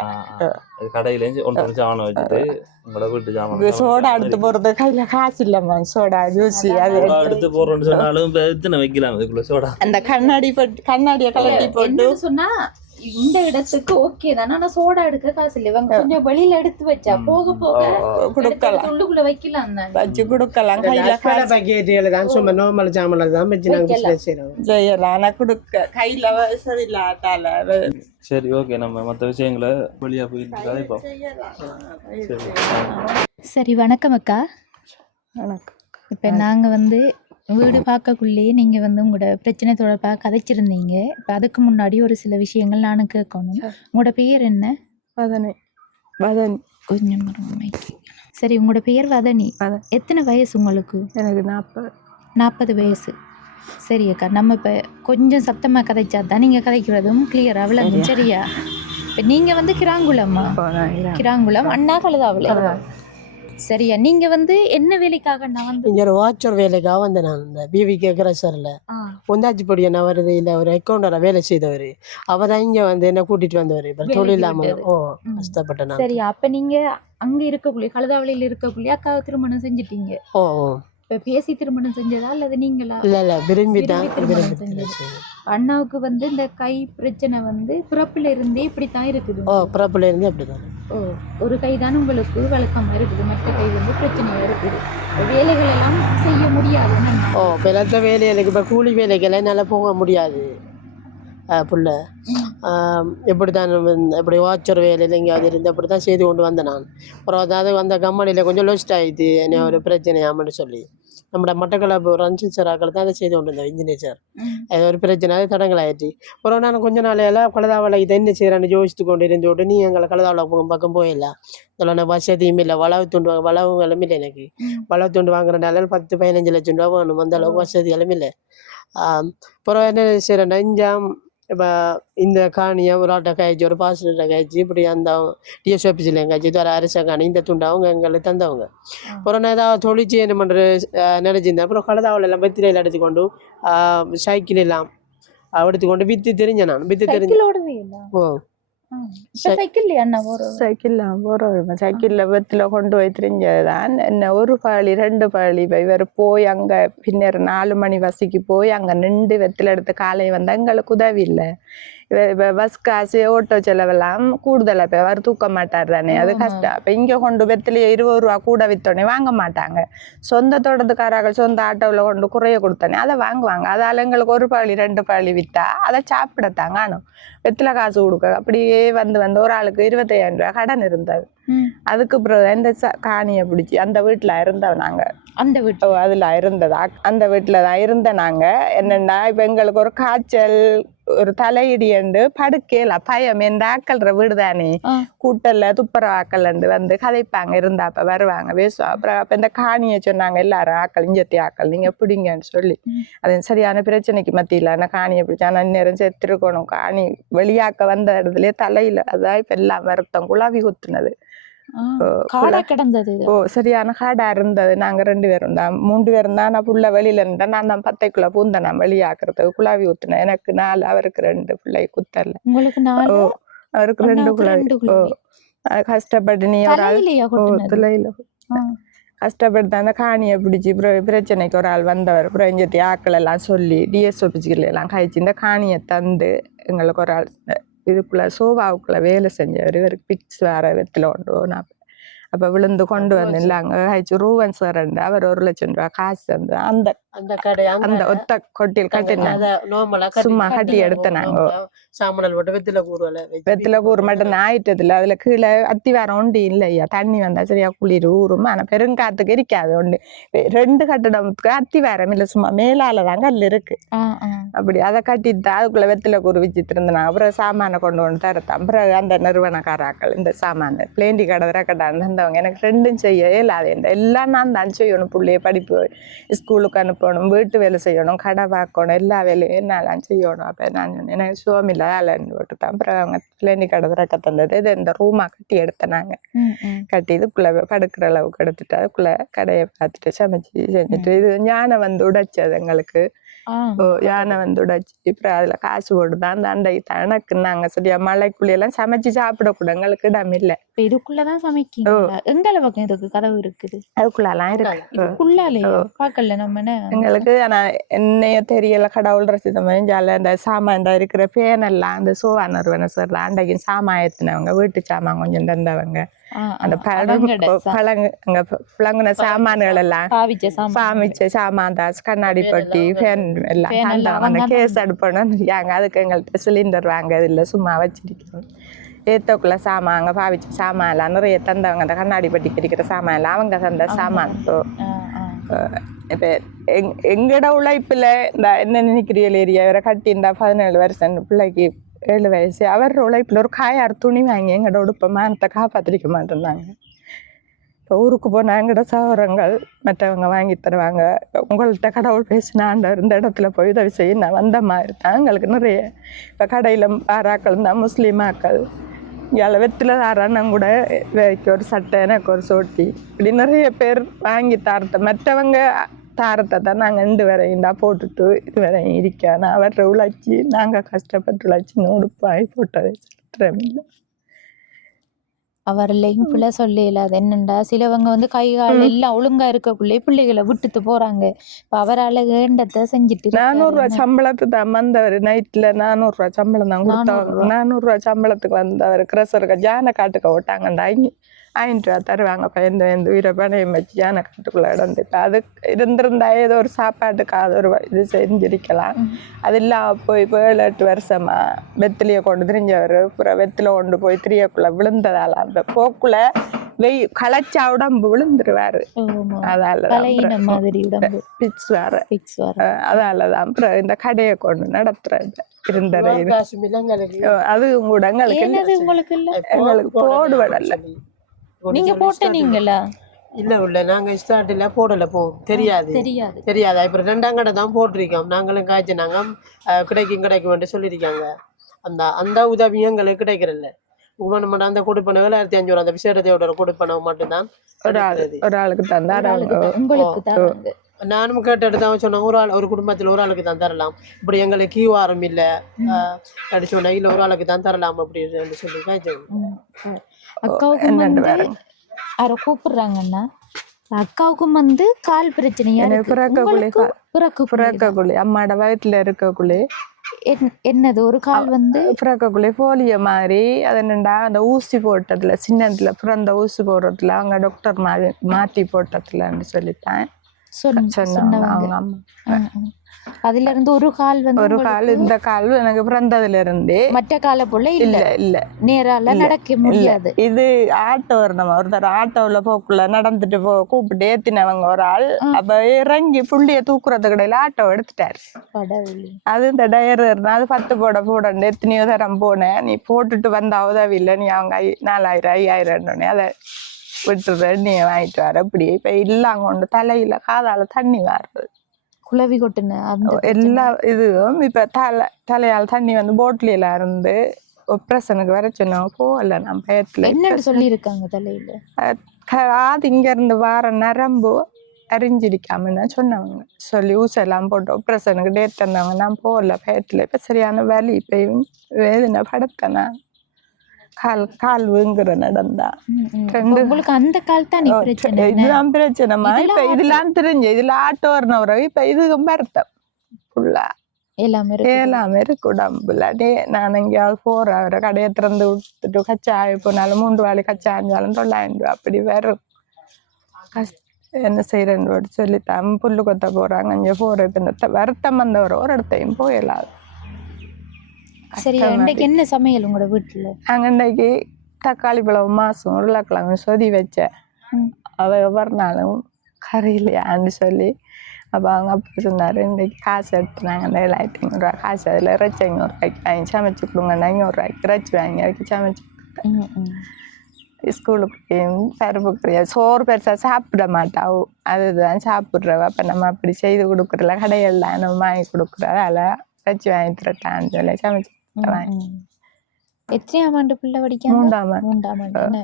கடையில ஒன்று சாமான் வச்சுட்டு உங்களோட வீட்டு சாமான் சோடா எடுத்து போறது கையில காசு இல்லம்மா, சோடா ஜூசி அது எடுத்து போறோம்னு சொன்னாலும் எத்தனை வைக்கலாம் அதுக்குள்ள சோடா. அந்த கண்ணாடியை கலட்டி போட்டு சொன்னா இந்த இடத்துக்கு ஓகே தானே, ஆனா சோடா எடுக்க காசு இல்லை. இவங்க கொஞ்சம் வெளியில எடுத்து வச்சா போக போக கொடுக்கலாம், உள்ளுக்குள்ள வைக்கலாம், வச்சு கொடுக்கலாம். கையில பாக்கெட்டுகள் தான் சும்மா நார்மல் சாமான் தான் வச்சு நாங்க பிசினஸ் செய்றோம் செய்யலாம். ஆனா கொடுக்க கையில வசதி இல்லாதால. சரி ஓகே, நம்ம மற்ற விஷயங்களை வெளியா போயிட்டு கதைப்போம். சரி வணக்கம் அக்கா. வணக்கம். இப்போ நாங்கள் வந்து வீடு பார்க்கக்குள்ளேயே நீங்கள் வந்து உங்களோட பிரச்சனை தொடர்பாக கதைச்சிருந்தீங்க. இப்போ அதுக்கு முன்னாடி ஒரு சில விஷயங்கள் நானும் கேட்கணும். உங்களோட பெயர் என்ன? வதனி. கொஞ்சம் சரி, உங்களோட பெயர் வதனி. எத்தனை வயசு உங்களுக்கு? எனக்கு 40 வயசு. சரி அக்கா, நம்ம இப்போ கொஞ்சம் சத்தமாக கதைச்சா தான் நீங்கள் கதைக்கிறதும் கிளியர் அவ்வளோ. சரியா? இப்போ நீங்கள் வந்து கிராங்குளம்மா? கிராங்குளம் அண்ணா கழுதாவில். சரியா? நீங்க வந்து என்ன வேலைக்காக? நான் வந்து இங்க ஒரு வாட்சர் வேலைக்காக வந்தேன். நான் இந்த பிவிகே கிரஷர்ல பொந்தாச்சிப்படி என்ன வருது இல்லை, ஒரு அக்கௌண்டரா வேலை செய்தவர். அவதான் இங்க வந்து என்ன கூட்டிட்டு வந்தவர். இப்ப தொழில் இல்லாம கஷ்டப்பட்டேன். சரியா? அப்ப நீங்க அங்க இருக்கக்குள்ளே கழுதாவளியில இருக்கக்குள்ளே அக்காவை திருமணம் செஞ்சிட்டீங்க? இப்ப பேசி திருமணம் செஞ்சதா அல்லது நீங்களா? இல்ல விரும்பிதான். அண்ணாவுக்கு வந்து இந்த கை பிரச்சனை வந்து பிறப்புல இருந்தே இப்படித்தான் இருக்குது. பிறப்புல இருந்தே அப்படிதான். ஒரு கை தான் உங்களுக்கு வழக்கமா இருக்குது, மற்ற கை வந்து பிரச்சனையா இருக்குது. வேலைகள் எல்லாம் செய்ய முடியாது. பிறத்த வேலைகளுக்கு இப்ப கூலி வேலைகளை என்னால போக முடியாது. புள்ள எப்படித்தான் இப்படி வாட்சர் வேலையில் எங்கேயாவது இருந்து அப்படி தான் செய்து கொண்டு வந்தேன் நான். அப்புறம் அதாவது அந்த கம்பெனியில் கொஞ்சம் லோஸ்ட் ஆகிடுது, என்ன ஒரு பிரச்சனையாமன்னு சொல்லி நம்மளோட மட்டக்களப்பு ரன்சிச்சராக்கள் தான் அதை செய்து கொண்டு இருந்தோம். இன்ஜினியர் சார் அது ஒரு பிரச்சனை, அது தடங்களாயிடுச்சு. அப்புறம் நான் கொஞ்ச நாளையெல்லாம் கழுதாவளை இதை என்ன செய்கிறேன்னு யோசித்து கொண்டு இருந்து விட்டு நீ எங்களை கழுதாவளை பக்கம் போயிடலாம். இதில் வசதியும் இல்லை, வளவுங்களும் இல்லை. எனக்கு வளவுத்துண்டு வாங்குறனால 10-15 லட்சம் ரூபா வேணும், அந்த அளவுக்கு வசதிகளும் இல்லை. அப்புறம் என்ன செய்கிறேன்னா இஞ்சாம் இப்போ இந்த காணியை ஒரு ஆட்டை காய்ச்சி ஒரு பாசனத்தை காய்ச்சி இப்படி அந்த டிஎஸ் ஆஃபீஸில் காய்ச்சி இது ஒரு அரச காணி இந்த துண்டு அவங்க எங்களுக்கு தந்தவங்க. அப்புறம் நான் ஏதாவது தொழிற்சி என்ன பண்ணுற நினைச்சிருந்தேன். அப்புறம் கழுதாவில் எல்லாம் பத்திரையில் எடுத்துக்கொண்டு சைக்கிள் எல்லாம் எடுத்துக்கொண்டு விற்று தெரிஞ்சேன். நான் விற்று தெரிஞ்சேன். சைக்கிள்ல வெத்தில கொண்டு போய் தெரிஞ்சதுதான். என்ன ஒரு பாலி 2 பாலி இவர் போய் அங்க பின்னர் 4 மணி வசிக்கு போய் அங்க நின்று வெத்தில எடுத்து காலை வந்தா எங்களுக்கு உதவி இல்லை. பஸ் காசு ஓட்டோ செலவெல்லாம் கூடுதலா இப்போ அவர் தூக்க மாட்டார் தானே, அது கஷ்டம். இப்போ இங்கே கொண்டு வெத்திலேயே 20 ரூபா கூட விற்றோடனே வாங்க மாட்டாங்க. சொந்த தோட்டத்துக்காரர்கள் சொந்த ஆட்டோவில் கொண்டு குறைய கொடுத்தானே அதை வாங்குவாங்க. அதால் எங்களுக்கு 1 பாளி 2 பாளி விற்றா அதை சாப்பிடத்தாங்க. ஆனால் வெத்தில காசு கொடுக்க அப்படியே வந்து ஒரு ஆளுக்கு 25,000 ரூபா கடன் இருந்தது. அதுக்கு பிறகு இந்த காணியை பிடிச்சி அந்த வீட்டில் இருந்தோம் நாங்கள். அந்த வீட்டு அதில் இருந்ததா அந்த வீட்டில் தான் இருந்த நாங்கள். என்னென்னா இப்போ எங்களுக்கு ஒரு காய்ச்சல் ஒரு தலையிடியண்டு படுக்கையில பயம். எந்த ஆக்கல்ற வீடு தானே, கூட்டல்ல துப்புற ஆக்கல்ண்டு வந்து கதைப்பாங்க, இருந்தா அப்ப வருவாங்க பேசுவாங்க. அப்புறம் அப்ப இந்த காணியை சொன்னாங்க எல்லாரும், ஆக்கள் இஞ்சத்தி ஆக்கள் நீங்க பிடிங்கன்னு சொல்லி. அது சரியான பிரச்சனைக்கு மத்தியில அந்த காணியை பிடிச்சா நேரம் செத்துருக்கணும். காணி வெளியாக்க வந்த இடத்துலயே தலையில அதான் இப்ப எல்லாம் வருத்தம் குழாவி குத்துனது. காடா கிடந்தது. சரியான காடா இருந்தது. நாங்க 2 பேரும் தான் 3 பேரும் தான். நான் புள்ள வெளியில இருந்தா நான் தான் 10க்குள்ள பூந்தேன். நான் வெளியாக்குறதுக்கு குழாவி ஊத்துனேன். எனக்கு 4, அவருக்கு 2 பிள்ளை குத்தல. உங்களுக்கு 4, அவருக்கு 2 குழாவி. கஷ்டப்பட்டு நீ ஒரு ஆள் துளையில கஷ்டப்பட்டு அந்த காணியை பிடிச்சி பிரச்சனைக்கு ஒரு ஆள் வந்தவர். அப்புறம் இஞ்சத்தி ஆக்கள் எல்லாம் சொல்லி டிஎஸ் ஆஃபீஸுகள் எல்லாம் கழிச்சு இந்த காணியை தந்து எங்களுக்கு ஒரு ஆள் இதுக்குள்ள சோபாவுக்குள்ள வேலை செஞ்சவர். இவருக்கு பிக்ஸ் வேற வெத்தில கொண்டு போனோம். அப்ப விழுந்து கொண்டு வந்து இல்லாங்க கழிச்சு ரூவன் சார் அவர் 1 லட்சம் ரூபாய் காசு வந்து அந்த கடை அந்த ஒத்த கொட்டில் கட்டினாங்க. சும்மா கட்டி எடுத்த நாங்க சாமணல் போட்டு வெத்தில கூறு மட்டும் ஆயிட்டதுல அதுல கீழே அத்திவாரம் ஒண்டி இல்லையா, தண்ணி வந்தா சரியா குளிர் ஊறும். ஆனா பெருங்காத்துக்கு இருக்காது. ஒன்று 2 கட்டடத்துக்கு அத்திவாரம் இல்ல, சும்மா மேலாலதான் கல் இருக்கு. அப்படி அதை கட்டிட்டு அதுக்குள்ள வெத்தில கூறு வச்சுட்டு இருந்தாங்க. அப்புறம் சாமான கொண்டு தரத்தான். அப்புறம் அந்த நிறுவனக்காராக்கள் இந்த சாமான பிளேண்டி கடை கட்டான்னு தந்தவங்க. எனக்கு 2ம் செய்ய இயலாது. எல்லாம் நான் தான் செய்யணும். பிள்ளைய படிப்பு ஸ்கூலுக்கு அனுப்பணும், வீட்டு வேலை செய்யணும், கடை பார்க்கணும், எல்லா வேலையும் என்னெல்லாம் செய்யணும். அப்போ நான் எனக்கு சுவமில்லை வேலைன்னு போட்டுதான். அப்புறம் அவங்க பிள்ளைண்டி கடை திறக்க தந்தது. இது இந்த ரூமா கட்டி எடுத்தனாங்க. கட்டி இதுக்குள்ள படுக்கிற அளவுக்கு எடுத்துட்டு அதுக்குள்ள கடையை பார்த்துட்டு சமைச்சு செஞ்சுட்டு இது யானை வந்து உடைச்சது எங்களுக்கு. யானை வந்து உடைச்சி அப்புறம் அதுல காசு போட்டுதான் அந்த அண்டை எனக்கு நாங்க சரியா மழைக்குள்ளையெல்லாம் சமைச்சு சாப்பிடக்கூடாது. எங்களுக்கு இடம் இல்லை. இதுக்குள்ளதான் சமைக்கீங்க. எங்கள பக்கம் இதுக்கு கதவு இருக்குது, அதுக்குள்ளலாம் இருக்கு. பாக்கல நம்ம எங்களுக்கு. ஆனா என்னைய தெரியல, கடவுள் ரசிதம் ஜால இந்த சாமான் இருக்கிற பேனெல்லாம் அந்த சோவா நிறுவனம் சார் அண்டைக்கும் சாமான் ஏத்தினவங்க, வீட்டு சாமான் கொஞ்சம் தந்தவங்க, அந்த பழங்குன சாமான்கள் எல்லாம் சாமிச்ச சாமான் தாஸ் கண்ணாடி பட்டி ஃபேன் எல்லாம் தந்தவங்க. கேஸ் அடுப்பணும் அதுக்கு எங்கள்கிட்ட சிலிண்டர் வாங்க இல்லை, சும்மா வச்சிருக்கோம். ஏத்தக்குள்ள சாமான் அங்கே பாவிச்ச சாமான் எல்லாம் நிறைய தந்தவங்க. அந்த கண்ணாடி பட்டி கிடைக்கிற சாமான் எல்லாம் அவங்க தந்த சாமான். இப்போ எங்கட உழைப்பில் இந்த என்ன நினைக்கிறீர்கள் ஏரியா வேற கட்டி இந்த 17 வருஷம் பிள்ளைக்கு 7 வயசு அவர் உழைப்பில் ஒரு காயார் துணி வாங்கி எங்கட உடுப்ப மானத்தை காப்பாற்றிக்க மாட்டேன்னாங்க. இப்போ ஊருக்கு போனால் எங்கட சகோதரங்கள் மற்றவங்க வாங்கி தருவாங்க. உங்கள்கிட்ட கடவுள் பேசினாண்டர் இந்த இடத்துல போய் உதவி செய்ய நான் வந்த மாதிரி தான். எங்களுக்கு நிறைய இப்போ கடையில் ஆறாக்கள் தான் முஸ்லீமாக்கள் இங்கே வெத்தில தாரான்னு கூட ஒரு சட்டை எனக்கு ஒரு சோட்டி இப்படி நிறைய பேர் வாங்கி தாரத்தை மற்றவங்க தாரத்தை தான் நாங்கள் 2 வரையும் தான் போட்டுட்டு இது வரையும் இருக்கா. நான் அவரை உழைச்சி நாங்கள் கஷ்டப்பட்டு உழைச்சி உடுப்பாய் போட்டதை இல்லை. அவர்லையும் பிள்ளை சொல்லல. அது என்னண்டா சிலவங்க வந்து கை கால் எல்லாம் ஒழுங்கா இருக்கக்குள்ளே பிள்ளைகளை விட்டுட்டு போறாங்க. இப்ப அவரால் வேண்டத்தை செஞ்சுட்டு 400 ரூபா சம்பளத்துக்கு தான் வந்தவர். நைட்ல 400 ரூபா சம்பளம் தான் கொடுத்தவங்க. 400 ரூபா சம்பளத்துக்கு வந்தவர் கிரசருக்கு ஜானை காட்டுக்க ஓட்டாங்கண்டா 500 ரூபா தருவாங்க. பயந்து உயிரை பணையம் வச்சு ஜானை காட்டுக்குள்ள இடந்து. இப்போ அது இருந்திருந்தா ஏதோ ஒரு சாப்பாட்டுக்காக ஒரு இது செஞ்சிருக்கலாம். அது இல்லாம போய் 7-8 வருஷமா வெத்திலியை கொண்டு திரிஞ்சவர் அப்புறம் வெத்தில கொண்டு போய் திரியக்குள்ள விழுந்ததால அந்த போக்குள்ள களைச்சா உடம்பு விழுந்துருவாரு. அதாலதான் பிக்ஸ் வேற. அதாலதான் அப்புறம் இந்த கடையை கொண்டு நடத்துறது இருந்தது. அதுவும் கூட எங்களுக்கு போடுவடல. நீங்க போட்டீங்களா? இல்ல நாங்க ஸ்டார்ட்ல போடல தெரியாது. அப்புறம் 2ஆம் கடை தான் போட்டிருக்கோம். நாங்களும் காய்ச்சினாங்க கிடைக்கும் சொல்லியிருக்காங்க. அந்த உதவியும் எங்களுக்கு கிடைக்கிறல்ல. மட்டும் அந்த கொடுப்பனை 7500 அந்த விசேடத்தையோட கொடுப்பனை மட்டும்தான் ஒரு ஆளுக்கு தந்தாரு. நானும் கேட்டு தான் சொன்னாங்க ஒரு குடும்பத்துல ஒரு ஆளுக்கு தான் தரலாம். இப்படி எங்களுக்கு கியூஆரும் இல்லை சொன்னா இல்ல ஒரு ஆளுக்கு தான் தரலாம் அப்படின்னு சொல்லி காய்ச்சோம். அக்காவுக்கும் யாரோ கூப்பிடுறாங்கன்னா அக்காவுக்கும் வந்து கால் பிரச்சனையா பிறக்கக்குள்ளே அம்மாட வயிற்றுல இருக்கக்குள்ளே என்னது ஒரு கால் வந்து பிறக்கக்குள்ளே போலியோ மாதிரி அது என்னண்டா அந்த ஊசி போட்டதுல சின்னதுல பிறந்த ஊசி போடுறதுல அவங்க டாக்டர் மாற்றி போட்டதுலன்னு சொல்லிட்டேன் சொன்னாங்க அவங்க அம்மா. அதுல இருந்து ஒரு கால் வந்து ஒரு கால் இந்த கால் எனக்கு பிறந்ததுல இருந்தே மற்ற கால போல இல்ல இல்ல நேரால நடக்க முடியாது. இது ஆட்டோ வரணும் ஒருத்தர் ஆட்டோல போக்குள்ள நடந்துட்டு கூப்பிட்டு ஏத்தினவங்க ஒரு ஆள் அப்ப இறங்கி புள்ளிய தூக்குறது கடையில ஆட்டோ எடுத்துட்டாரு. அது இந்த டயர் அது 10 போடண்டு எத்தனையோ தரம் போனேன். நீ போட்டுட்டு வந்த உதவி இல்லை நீ அவங்க 4000 5000 அதை விட்டுற நீ வாங்கிட்டு வர அப்படி இப்ப இல்லாம கொண்டு தலையில காதால தண்ணி வர்றது குளவி கொட்டுன எல்லா இதுவும் இப்ப தலையால் தண்ணி வந்து போட்லியில இருந்து ஆப்ரேஷனுக்கு வர சொன்னாங்க போகல நான் பயத்துல என்ன சொல்லி இருக்காங்க தலையில அது இங்க இருந்து வார நரம்பு அறிஞ்சிருக்காமன்னு சொன்னவங்க சொல்லி ஊசெல்லாம் போட்டு ஆப்ரேஷனுக்கு டேட் தந்தவங்க நான் போகல பயத்துல இப்ப சரியான வலி இப்பயும் வேதனை படுத்தனா கால் வீங்குற நடந்தா உங்களுக்கு அந்த கால் தான் இதுதான் பிரச்சனைமா இப்ப இதெல்லாம் தெரிஞ்சு இதுல ஆட்டோ வரணும் இப்ப இதுக்கும் வருத்தம் ஃபுல்லா எல்லாமே இருக்கு உடம்புல நான் எங்கேயாவது போறேன் அவரை கடையை திறந்து விட்டுட்டு கச்சாய் போனாலும் 3 வாழை கச்சா 5 900 அப்படி வரும் என்ன செய்யறேன்னு சொல்லித்தான் புல்லு கொத்த போறாங்க இங்க போற இப்ப வருத்தம் வந்தவரை ஒரு இடத்தையும் போயிடலாது. சரி அன்றைக்கு என்ன சமையல் உங்களோட வீட்டுல? நாங்க இன்றைக்கு தக்காளி பழம் மாசம் உருளைக்கிழங்கு சொதி வச்சேன். அவ ஒவ்வொரு நாளும் கறி இல்லையான்னு சொல்லி அப்போ அவங்க அப்பா சொன்னார் இன்றைக்கி காசு எடுத்துனாங்க அந்த 7500 காசு அதில் இறைச்சி 500 ரூபாய்க்கு வாங்கி சமைச்சு கொடுங்க 500 ரூபாய்க்கு இறைச்சி வாங்கி அதுக்கு சமைச்சு ஸ்கூலுக்கு பருப்பு சோறு பெருசாக சாப்பிட மாட்டாவோ அதுதான் சாப்பிட்றவ அப்போ நம்ம அப்படி செய்து கொடுக்குறல கடையில் தான் நம்ம வாங்கி கொடுக்குறதால இறைச்சி வாங்கி தரட்டான்னு சொல்லி சமைச்சு எத்தனையாம் ஆண்டு பிள்ளை படிக்க? 3ஆம் ஆண்டு.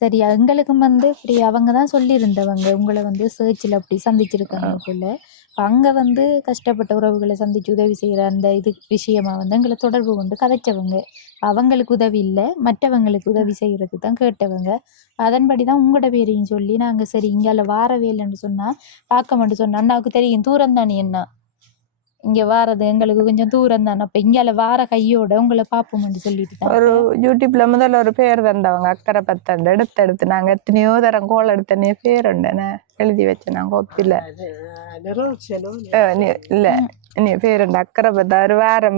சரி எங்களுக்கும் வந்து இப்படி அவங்க தான் சொல்லியிருந்தவங்க உங்களை வந்து சர்ச்சில் அப்படி சந்திச்சிருக்காங்க போல. அங்கே வந்து கஷ்டப்பட்ட உறவுகளை சந்திச்சு உதவி செய்கிற அந்த இது விஷயமா வந்து எங்களை தொடர்பு கொண்டு கதைச்சவங்க. அவங்களுக்கு உதவி இல்லை மற்றவங்களுக்கு உதவி செய்கிறது தான் கேட்டவங்க. அதன்படி தான் உங்களோட பேரையும் சொல்லி நாங்கள் சரி இங்கால வாரவே இல்லைன்னு சொன்னால் பார்க்க மாட்டேன் சொன்னோம். அண்ணாவுக்கு தெரியும் தூரம் தானே என்ன இங்க வாரது எங்களுக்கு கொஞ்சம் தூரம் தானே அப்ப இங்கால வார கையோட உங்களை பாப்போம்னு சொல்லிட்டு ஒரு யூடியூப்ல முதல்ல ஒரு பேர் தந்தவங்க அக்கறை 10 எடுத்து நாங்க எத்தனையோ தரம் கோல் எடுத்தனே பேர் உண்டு எழுதி வச்சேன் நான் கோப்பில இல்ல நீ பேருண்டு அக்கறை 10 ஒரு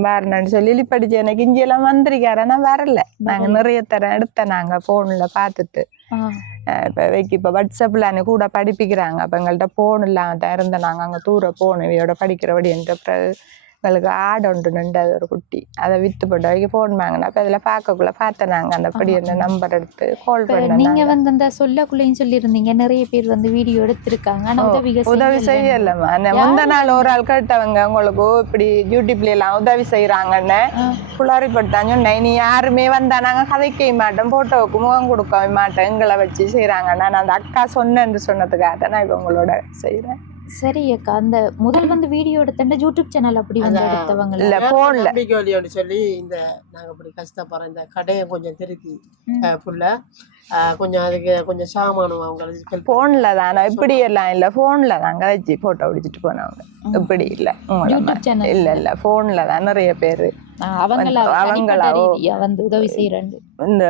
வாரம்னு சொல்லி படிச்சு எனக்கு இங்கெல்லாம் வந்திருக்காரு ஆனா வரல. நாங்க நிறைய தரம் எடுத்த நாங்க போன்ல பாத்துட்டு இப்ப வாட்ஸ்அப்ல கூட படிப்பிக்கிறாங்க அப்ப எங்கள்கிட்ட போன் இல்லாம தான் இருந்த நாங்க அங்க தூர போன் இவையோட படிக்கிறபடி எங்களுக்கு ஆடு ஒன்று நின்றது ஒரு குட்டி அதை வித்து போட்டு வைக்க போன் வாங்கினா அப்ப அதுல பாக்கக்குள்ள பார்த்தேன் நாங்க அந்த படி அந்த நம்பர் எடுத்து கால் பண்ண. நீங்க வந்து அந்த சொல்லக்குள்ளையும் சொல்லியிருந்தீங்க நிறைய பேர் வந்து வீடியோ எடுத்திருக்காங்க ஆனா உதவி செய்யலமா முந்த நாள் ஒரு ஆள் கேட்டவங்க உங்களுக்கு இப்படி யூடியூப்ல எல்லாம் உதவி செய்யறாங்கன்னு புளாரிப்பட்டான் சொன்னேன் நீ யாருமே வந்தா நாங்க கதைக்க மாட்டோம் போட்டோவுக்கு முகம் கொடுக்க மாட்டோம் எங்களை வச்சு செய்யறாங்கன்னா நான் அந்த அக்கா சொன்னேன்னு சொன்னதுக்காக நான் இப்ப உங்களோட செய்யறேன். சரி அக்கா அந்த முதல் வந்து வீடியோ எடுத்த யூடியூப் சேனல் அப்படி வந்து எடுத்தவங்க இல்ல போன்ல நம்பிக்கையோலியோட சொல்லி இந்த நாங்க அப்படி கஷ்டப்படுறோம் இந்த கடையை கொஞ்சம் திருத்தி புள்ள கொஞ்சம் அதுக்கு கொஞ்சம் சாமானும் அவங்களுக்கு போன்ல தானே இப்படி எல்லாம் இல்ல போன்ல தான் கழிச்சு போட்டோ பிடிச்சிட்டு போனவங்க இப்படி இல்ல இல்ல போன்ல தான் நிறைய பேரு அவங்களாவோ வந்து உதவி செய்யறாங்க. இந்த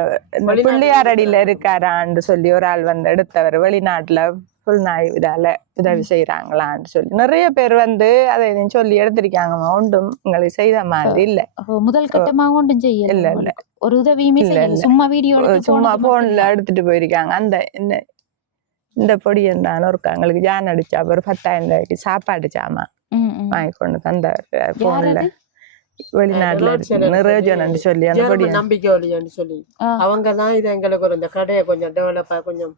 பிள்ளையாரடியில இருக்காரான்னு சொல்லி ஒரு ஆள் வந்து எடுத்தவர் வெளிநாட்டுல புல்நாய் இதால உதவி செய்யறாங்களான்னு சொல்லி நிறைய பேர் வந்து அதை சொல்லி எடுத்திருக்காங்க. ஒன்றும் உங்களுக்கு செய்த மாதிரி இல்ல முதல் கட்டமாக ஒன்றும் செய்யல இல்ல இல்ல ஒரு உதவியுமே சும்மா வீடியோ சும்மா போன்ல எடுத்துட்டு போயிருக்காங்க. அந்த இந்த பொடி இருந்தாலும் இருக்கு எங்களுக்கு ஜான் அடிச்சா ஒரு 10,000 ரூபாய்க்கு சாப்பாடு சாமான் வாங்கி கொண்டு தந்த போன்ல வெளிநாட்டுல நிறைய சொல்லி அந்த பொடி நம்பிக்கையோலியான்னு சொல்லி அவங்கதான் இது எங்களுக்கு ஒரு இந்த கடையை கொஞ்சம் டெவலப்பா கொஞ்சம்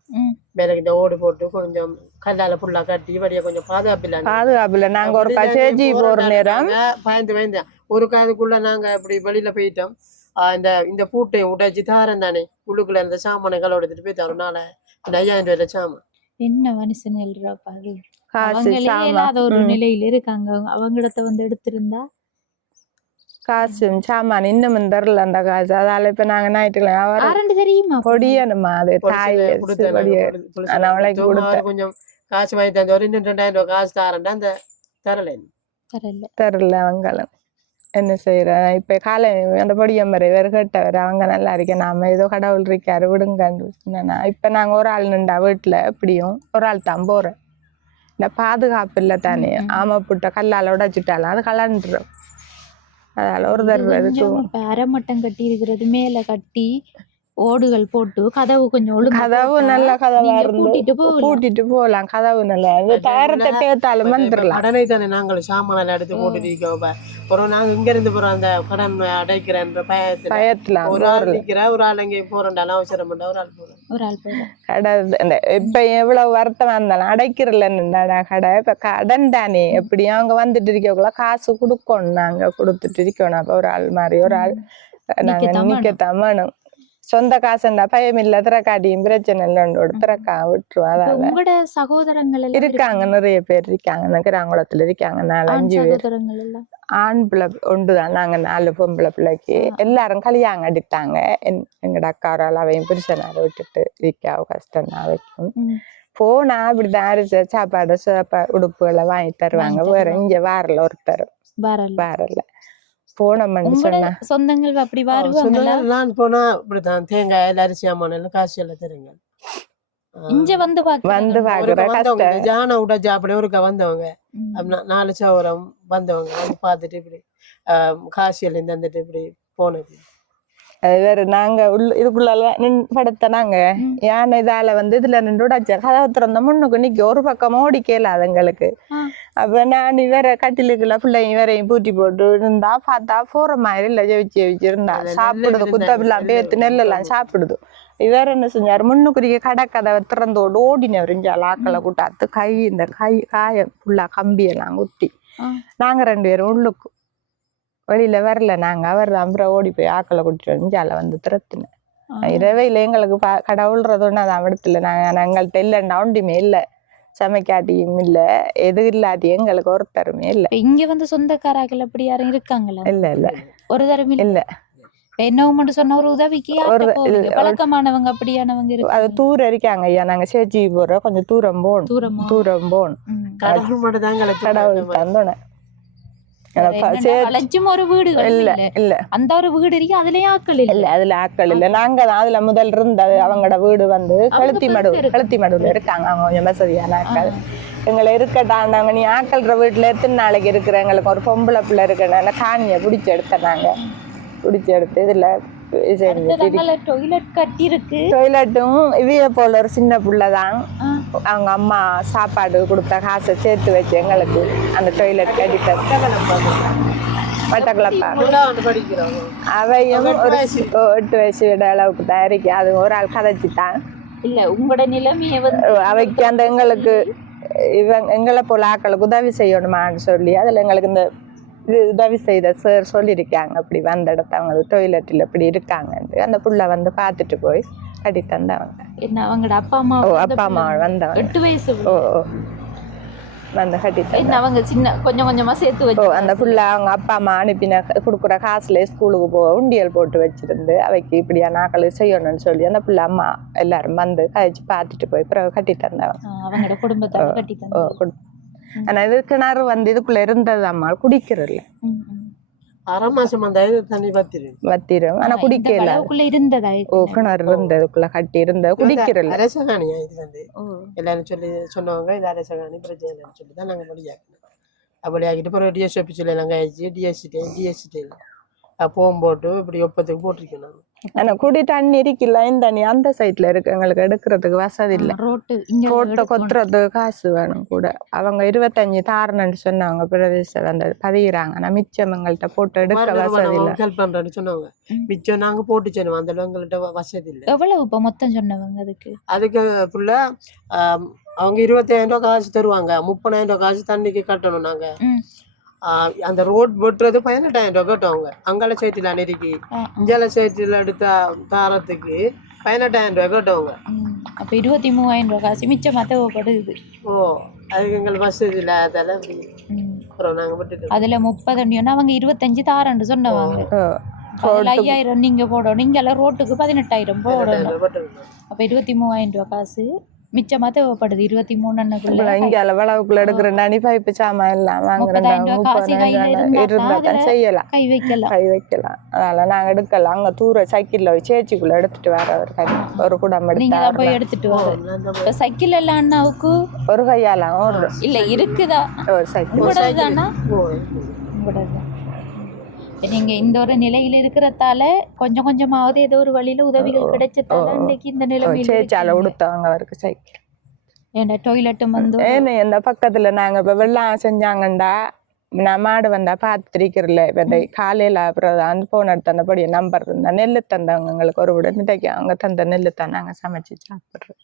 மேலகிட்ட ஓடு போட்டு கொஞ்சம் கல்லால புல்லா கட்டி வழியா கொஞ்சம் பாதுகாப்புல நாங்க ஒரு கச்சேஜி போற நேரம் பயந்து ஒரு காதுக்குள்ள நாங்க இப்படி வெளியில போயிட்டோம். இந்த பூட்டை உடைச்சு தாரம் தானே உள்ளுக்குள்ள இருந்த சாமான்கள் எடுத்துட்டு போய் தரனால 5000 ரூபாய் சாமான் என்ன மனுஷன் எழுறாப்பாரு அவங்களே ஒரு நிலையில இருக்காங்க. அவங்களிடத்த வந்து எடுத்திருந்தா காசு சாமான் இன்னும் தரல அந்த காசு அதால இப்ப நாங்க ஞாயிற்றுக்கிழமை தெரியுமா பொடியணுமா அது தாய் கொஞ்சம் காசு வாங்கி தந்த ஒரு 2000 ரூபாய் காசு தாரண்டா அந்த தரல தரல அவங்களும் என்ன செய்யறேன் இப்ப காலை அந்த பொடியம்பரை வேறு கேட்டவர் அவங்க நல்லா இருக்கேன் நாம ஏதோ கடவுள் இருக்காரு விடுங்கன்னு சொன்னா இப்ப நாங்க ஒரு ஆள் நின்றா வீட்டுல எப்படியும் ஒரு ஆள் தான் போறேன் இந்த பாதுகாப்பு இல்லை தானே ஆமை புட்ட கல்லால உடைச்சிட்டாலும் அது கலண்டுரும் அதால ஒரு தடவை அரைமட்டம் கட்டி இருக்கிறது மேல கட்டி ஓடுகள் போட்டு கதவு கொஞ்சம் கதவு நல்ல கதவா இருந்து பூட்டிட்டு போகலாம் கதவு நல்லா தயாரத்தை பேத்தாலும் வந்துடலாம் கடனை தானே நாங்களும் சாமான் எடுத்து போட்டு இருக்கோம் ஒரு நாங்க இங்க இருந்து போறோம் அந்த கடன் அடைக்கிறன்ற பயத்துல ஒரு ஆள் நிக்கிற ஒரு ஆள் அங்கே போறோம்டாலும் அவசரம் ஒரு ஆள் போறோம் கடை இந்த இப்ப எவ்வளவு வருத்தமா இருந்தாலும் அடைக்கிறலன்னு கடை இப்ப கடன் தானே எப்படியும் அவங்க வந்துட்டு இருக்கக்குள்ள காசு கொடுக்கணும் நாங்க கொடுத்துட்டு இருக்கணும் அப்ப ஒரு ஆள் மாதிரி ஒரு ஆள் நாங்க நிக்கத்தான் வேணும் சொந்த காசுண்டா பயம் இல்ல திறக்காட்டியும் பிரச்சனை இல்லைன்னு திறக்கா விட்டுருவோம் அதால சகோதரங்கள் இருக்காங்க நிறைய பேர் இருக்காங்க கிராங்குளத்துல இருக்காங்க 4-5 பேர் ஆண் பிள்ளை ஒன்றுதான் நாங்க 4 பொம்பளை பிள்ளைக்கு எல்லாரும் கல்யாணம் அடித்தாங்க எங்கட அக்காரால் அவையும் புருஷனார விட்டுட்டு இருக்கா கஷ்டம் தான் வைக்கும் போனா இப்படிதான் அரிசி சாப்பாடு உடுப்புகளை வாங்கி தருவாங்க வேற இங்க வாரல ஒருத்தர் வாரல போனோம்னு சொன்னா சொந்தங்கள் அப்படி வருவாங்க நான் போனா இப்படிதான் தேங்காய் அரிசி அம்மான காசு எல்லாம் தருங்க இங்க வந்து பாக்குற கஷ்டம் ஜான விட அப்படி ஒருக்கா வந்தவங்க 4 சவரம் வந்தவங்க வந்து பாத்துட்டு இப்படி காசு எல்லாம் தந்துட்டு இப்படி போனது அது வேற நாங்க இதுக்குள்ள படுத்த நாங்க யானை இதால வந்து இதுல நின்று உடைச்ச கதவை திறந்த முன்னுக்கு நிக்க ஒரு பக்கம் ஓடிக்கல அதுங்களுக்கு அப்ப நான் வேற கட்டிலுக்குள்ள பிள்ளைங்க வேறையும் பூட்டி போட்டு இருந்தா பார்த்தா போற மாதிரி இல்ல ஜெயிச்சு இருந்தா சாப்பிடுது குத்தப்பில்லாம் பேத்து நெல்லெல்லாம் சாப்பிடுது வேற என்ன செஞ்சாரு முன்னுக்குரிய கடை திறந்தோடு ஓடினவர் ஆக்களை கூட்டாத்து இந்த காயம் ஃபுல்லா கம்பியெல்லாம் குத்தி நாங்க 2 பேரும் உள்ளுக்கு வெளியில வரல நாங்க அவர் அப்புறம் ஓடி போய் ஆக்களை கூட்டிட்டு வந்து வந்து திறத்தினேன் இரவையில எங்களுக்கு கடவுள்றதுன்னு அது இடத்துல எங்கள்கிட்ட இல்லைன்னா ஒன்றுமே இல்லை சமைக்காட்டியும் இல்ல எது இல்லாட்டி எங்களுக்கு ஒருத்தருமே இல்ல இங்க வந்து சொந்தக்காராக்கள் அப்படி யாரும் இருக்காங்களா இல்ல ஒரு தரம் இல்ல என்ன மட்டும் சொன்ன ஒரு உதவிக்கு பழக்கமானவங்க அப்படியானவங்க இருக்கு அது தூரம் இருக்காங்க ஐயா நாங்க சேச்சி போறோம் கொஞ்சம் தூரம் போகணும் கடவுள் தந்தோன ஒரு வீடு இல்ல அந்த ஒரு வீடு இருக்கு அதுலயே ஆக்கள் இல்ல அதுல ஆக்கள் இல்ல நாங்க அதுல முதல் இருந்தது அவங்களோட வீடு வந்து கழுத்தி மடுவுல இருக்காங்க அவங்க கொஞ்சம் வசதியான ஆக்கள் எங்களை இருக்கட்டாண்டாங்க நீ ஆக்கள்ற வீட்டுல எத்தனை நாளைக்கு இருக்கிற எங்களுக்கு ஒரு பொம்பளை பிள்ளை இருக்கிறனால காணிய பிடிச்சி எடுத்தாங்க பிடிச்சி எடுத்து இதுல டொய்லெட்டும் இவைய போல ஒரு சின்ன பிள்ளைதான் அவங்க அம்மா சாப்பாடு கொடுத்த காசை சேர்த்து வச்சு எங்களுக்கு அந்த டொய்லெட் கட்டிட்ட மட்டக்களப்பா அவையும் ஒரு 8 வயசு அளவுக்கு தான் இருக்கு அது ஒரு ஆள் கதைச்சுதான் இல்ல உங்களோட நிலைமையை அவைக்கு அந்த எங்களுக்கு எங்களை போல ஆக்களுக்கு உதவி செய்யணுமான்னு சொல்லி அதுல எங்களுக்கு இந்த உதவி செய்த சார் சொல்லியிருக்காங்க அப்படி வந்த இடத்த அவங்க டொய்லெட்டில் இப்படி இருக்காங்க அந்த புள்ள வந்து பார்த்துட்டு போய் கட்டி தந்தவங்க என்ன அவங்களோட அப்பா அம்மா வந்தவங்க 8 வயசு வந்து கட்டி தந்த அவங்க சின்ன கொஞ்சமா சேர்த்து வச்சு அந்த புள்ள அவங்க அப்பா அம்மா அனுப்பின கொடுக்குற காசுல ஸ்கூலுக்கு உண்டியல் போட்டு வச்சிருந்து அவைக்கு இப்படியா நாக்களுக்கு செய்யணும்னு சொல்லி அந்த புள்ள அம்மா எல்லாரும் வந்து கழிச்சு பார்த்துட்டு போய் பிறகு கட்டி தந்தவங்க அவங்களோட குடும்பத்தை கட்டி தந்தாங்க ஆனா இது கிணறு வந்து இதுக்குள்ள இருந்தது அம்மா குடிக்கிறல்ல 6 மாசம் அந்த தண்ணி வத்திரும் ஆனா குடிக்கல இருந்ததா கிணறு இருந்ததுக்குள்ள கட்டி இருந்த குடிக்கிறல்ல அரசகாணியா இது வந்து எல்லாரும் சொன்னவங்க இது அரசகாணி பிரச்சனை இல்லைன்னு சொல்லி தான் நாங்க வழியாக்கணும் அப்படி ஆகிட்டு பிறகு டிஎஸ் ஆஃபீஸில் நாங்கள் ஆயிடுச்சு டிஎஸ்சிட்டே போகும்போட்டு இப்படி ஒப்பத்துக்கு போட்டிருக்கேன் ஆனா குடி தண்ணி இருக்குல்ல இந்த தண்ணி அந்த சைட்ல இருக்கு எங்களுக்கு எடுக்கிறதுக்கு வசதி இல்லை ரோட்டை கொத்துறதுக்கு காசு வேணும் கூட அவங்க 25 தாரணும்னு சொன்னாங்க பிரதேச வந்து பதிகிறாங்க ஆனா மிச்சம் எங்கள்கிட்ட போட்டு எடுக்க வசதி இல்லை ஹெல்ப் பண்றேன்னு சொன்னாங்க மிச்சம் நாங்க போட்டு சொன்னோம் அந்த எங்கள்கிட்ட வசதி இல்லை எவ்வளவு இப்ப மொத்தம் சொன்னவங்க அதுக்கு ஃபுல்லா அவங்க 25,000 ரூபாய் காசு தருவாங்க 30,000 ரூபாய் காசு தண்ணிக்கு கட்டணும் நாங்க அந்த ரோட் வெட்டுறது 18,000 ரூபாய் கட்டுவாங்க அங்கால சைட்டில் நெருக்கி இஞ்சால சைட்டில் எடுத்த தாரத்துக்கு 18,000 ரூபாய் கட்டுவாங்க அப்ப 23,000 ரூபாய் காசு மிச்சமா தேவைப்படுது அதுக்கு எங்களுக்கு வசதி இல்லை அதால அப்புறம் நாங்க விட்டுட்டு அதுல 30 அவங்க 25 தாரன்னு சொன்னவாங்க 5,000 நீங்க போடணும் இங்கெல்லாம் ரோட்டுக்கு 18,000 போடணும் அப்ப 23,000 ரூபாய் காசு மிச்சமா தேவைப்படுது 23 அண்ணக்குள்ள இங்க அளவுக்குள்ள எடுக்கிற நனி பைப்பு சாமான் எல்லாம் வாங்குறேன் 30,000 ரூபாய் காசு கையில இருந்தா தான் செய்யலாம் கை வைக்கலாம். கை வைக்கலாம். அதனால நாங்க எடுக்கலாம். அங்க தூர சைக்கிள்ல சேச்சிக்குள்ள எடுத்துட்டு வர ஒரு குடம் நீங்க தான் போய் எடுத்து எடுத்துட்டு வர சைக்கிள் எல்லாம் அண்ணாவுக்கு ஒரு கையாலாம் ஒரு இல்ல இருக்குதா சைக்கிள் உங்களோடதுதானா உங்களோடது நீங்க இந்த ஒரு நிலையில இருக்கிறதால கொஞ்சம் கொஞ்சமாவது ஏதோ ஒரு வழியில உதவிகள் கிடைச்சதால இன்னைக்கு இந்த நிலைமையில சேச்சால உடுத்தவங்க அவருக்கு சைக்கிள் ஏன்னா டொய்லெட்டும் வந்து ஏன்னு இந்த பக்கத்துல நாங்க இப்ப வெள்ளம் செஞ்சாங்கண்டா நான் மாடு வந்தா பார்த்துருக்கிறல இப்போ காலையில அப்புறம் அந்த போன் எடுத்து அந்தபடிய நம்பர் இருந்தா நெல்லு தந்தவங்க எங்களுக்கு ஒரு விட இன்றைக்கு அவங்க தந்த நெல்லு தான் நாங்க சமைச்சு சாப்பிடுறோம்.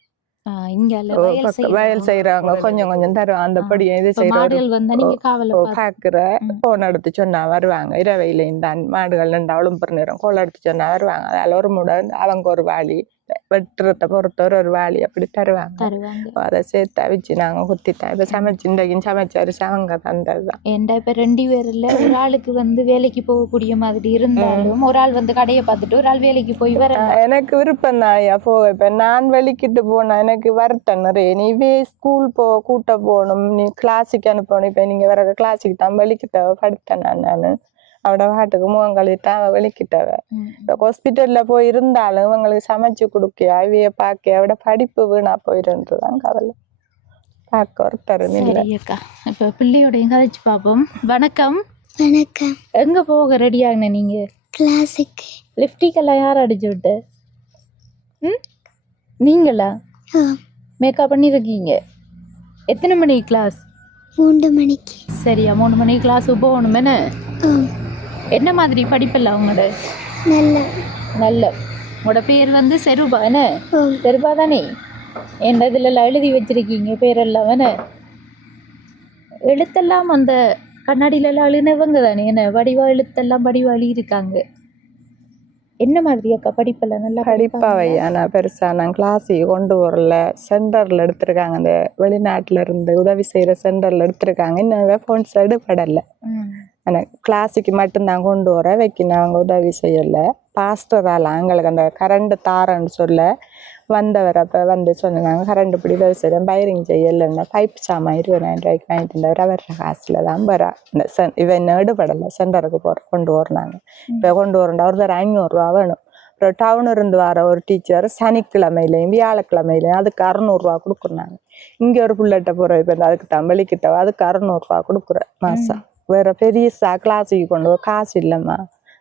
வயல் செய்யறவங்க கொஞ்சம் கொஞ்சம் தருவாங்க. அந்தபடி இது செய்யறோம் பாக்குற போன் எடுத்து சொன்னா வருவாங்க. இரவையில இந்த மாடுகள் ரெண்டாவளும் நேரம் கோல் எடுத்து சொன்னா வருவாங்க. அதில் ஒரு முடை அவங்க ஒரு வாளி வெட்டுறத பொறுத்தவரை ஒரு வாளி அப்படி தருவாங்க. அதை சேர்த்து அவிச்சு நாங்க குத்திட்டேன். இப்ப சமைச்சு இன்றைக்கும் சமைச்ச அரிசி அவங்க தந்ததுதான். ஏன்டா இப்ப 2 பேர்ல ஒரு ஆளுக்கு வந்து வேலைக்கு போகக்கூடிய மாதிரி இருந்தாலும் ஒரு ஆள் வந்து கடையை பார்த்துட்டு ஒரு ஆள் வேலைக்கு போய் வர எனக்கு விருப்பம் தான் ஐயா போக. இப்ப நான் வெளிக்கிட்டு போனா எனக்கு வருத்தம் நிறைய. நீ ஸ்கூல் கூட்ட போகணும், நீ கிளாஸுக்கு அனுப்பணும். இப்ப நீங்க வர கிளாஸுக்கு தான் வெளிக்கிட்டவ படுத்தேன் நானு. அவட வாட்டுக்கு முகங்கழித்தான் அவ வெளிக்கிட்டவ. இப்ப ஹாஸ்பிட்டல்ல போய் இருந்தாலும் இவங்களுக்கு சமைச்சு கொடுக்க அவைய பார்க்க அவட படிப்பு வீணா போயிருன்றதான் கவலை. பார்க்க ஒருத்தர் இல்லை. இப்ப பிள்ளையோட கதைச்சு பார்ப்போம். வணக்கம். வணக்கம். எங்க போக ரெடி ஆகுன நீங்க? கிளாஸுக்கு. லிப்டிக்கெல்லாம் யார் அடிச்சு விட்டு? நீங்களா? மேக்கப் பண்ணிருக்கீங்க. எத்தனை மணிக்கு கிளாஸ்? 3 மணிக்கு. சரியா 3 மணிக்கு கிளாஸ் போகணுமே. என்ன மாதிரி படிப்பில்ல அவங்களோட? நல்ல. உங்களோட பேர் வந்து செருபா என்ன? செருபா தானே? என்ன இதுல எழுதி வச்சிருக்கீங்க பேரெல்லாம் என்ன? எழுத்தெல்லாம் அந்த கண்ணாடியில எல்லாம் எழுதினவங்க தானே? என்ன வடிவா எழுத்தெல்லாம் வடிவாளி இருக்காங்க. என்ன மாதிரி அக்கா படிப்பெல்லாம் நல்லா படிப்பாவையா? நான் பெருசா நான் கிளாஸுக்கு கொண்டு வரல. சென்டர்ல எடுத்திருக்காங்க. அந்த வெளிநாட்டுல இருந்து உதவி செய்யற சென்டர்ல எடுத்திருக்காங்க. இன்னும் ஃபோன்ஸ் எடுப்படலை. ஆனால் கிளாஸுக்கு மட்டும்தான் கொண்டு வர வைக்கணும். அவங்க உதவி செய்யலை. பாஸ்டரால் எங்களுக்கு அந்த கரண்ட் தாரன்னு சொல்ல வந்தவர் அப்போ வந்து சொன்னாங்க கரண்ட் இப்படி உதவி செய்கிறேன் பைரிங் செய்யலைன்னா பைப் சாமான் 20,000 ரூபாய்க்கு வாங்கிட்டு இருந்தவர் வர்ற காசில் தான் வரா. இந்த இவன் எடுபடலை. சென்டருக்கு கொண்டு வரனாங்க. இப்போ கொண்டு வரண்டா ஒரு 500 ரூபா வேணும். அப்புறம் டவுன் இருந்து வர ஒரு டீச்சர் சனிக்கிழமையிலையும் வியாழக்கிழமையிலையும் அதுக்கு 600 ரூபா கொடுக்குறாங்க. இங்கே ஒரு புள்ளட்ட போகிற இப்போ அதுக்கு தம்பளிக்கிட்ட அதுக்கு 600 ரூபா கொடுக்குறேன் மாதம். வேற பெரிய கிளாஸுக்கு கொண்டு வர காசு இல்லைம்மா.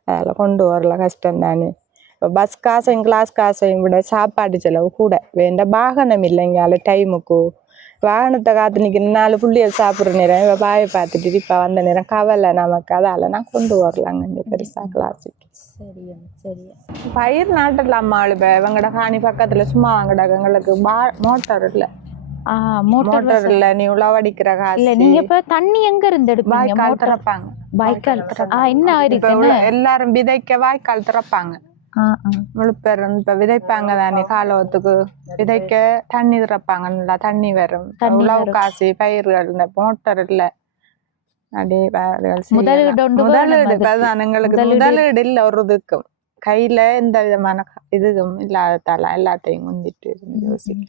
அதெல்லாம் கொண்டு வரல கஷ்டம் தானே. இப்போ பஸ் காசையும் கிளாஸ் காசையும் விட சாப்பாடு செலவு கூட. வேண்டாம் வாகனம் இல்லைங்க அதில் டைமுக்கு. வாகனத்தை காத்து நிற்கிற 4 புள்ளியை சாப்பிட்ற நேரம் இப்போ பாயை பார்த்துட்டு இப்போ வந்த நேரம் கவலை நமக்கு. அதால் நான் கொண்டு வரலாங்க இந்த பெருசாக கிளாஸுக்கு. சரியா பயிர் நாட்டலாமா இப்போ இவங்கட காணி பக்கத்தில் சும்மா வாங்கடா. எங்களுக்கு மோட்டார் இல்லை. மோட்டார் இல்ல. நீ உழவடிக்கிற காசு இல்ல. நீங்க இப்ப தண்ணி எங்க இருந்து எடுப்பீங்க? வாய்க்கால் திறப்பாங்க. வாய்க்கால் என்ன இருக்கு? எல்லாரும் விதைக்க வாய்க்கால் திறப்பாங்க. முழு பேர் இப்ப விதைப்பாங்க தானே. காலத்துக்கு விதைக்க தண்ணி திறப்பாங்க. நல்லா தண்ணி வரும். உழவு காசு பயிர்கள் மோட்டார் இல்ல. முதலீடு அதுதான் எங்களுக்கு. முதலீடு இல்ல ஒரு இதுக்கும். கையில எந்த விதமான இதுவும் இல்லாததால எல்லாத்தையும் முந்திட்டு யோசிக்க.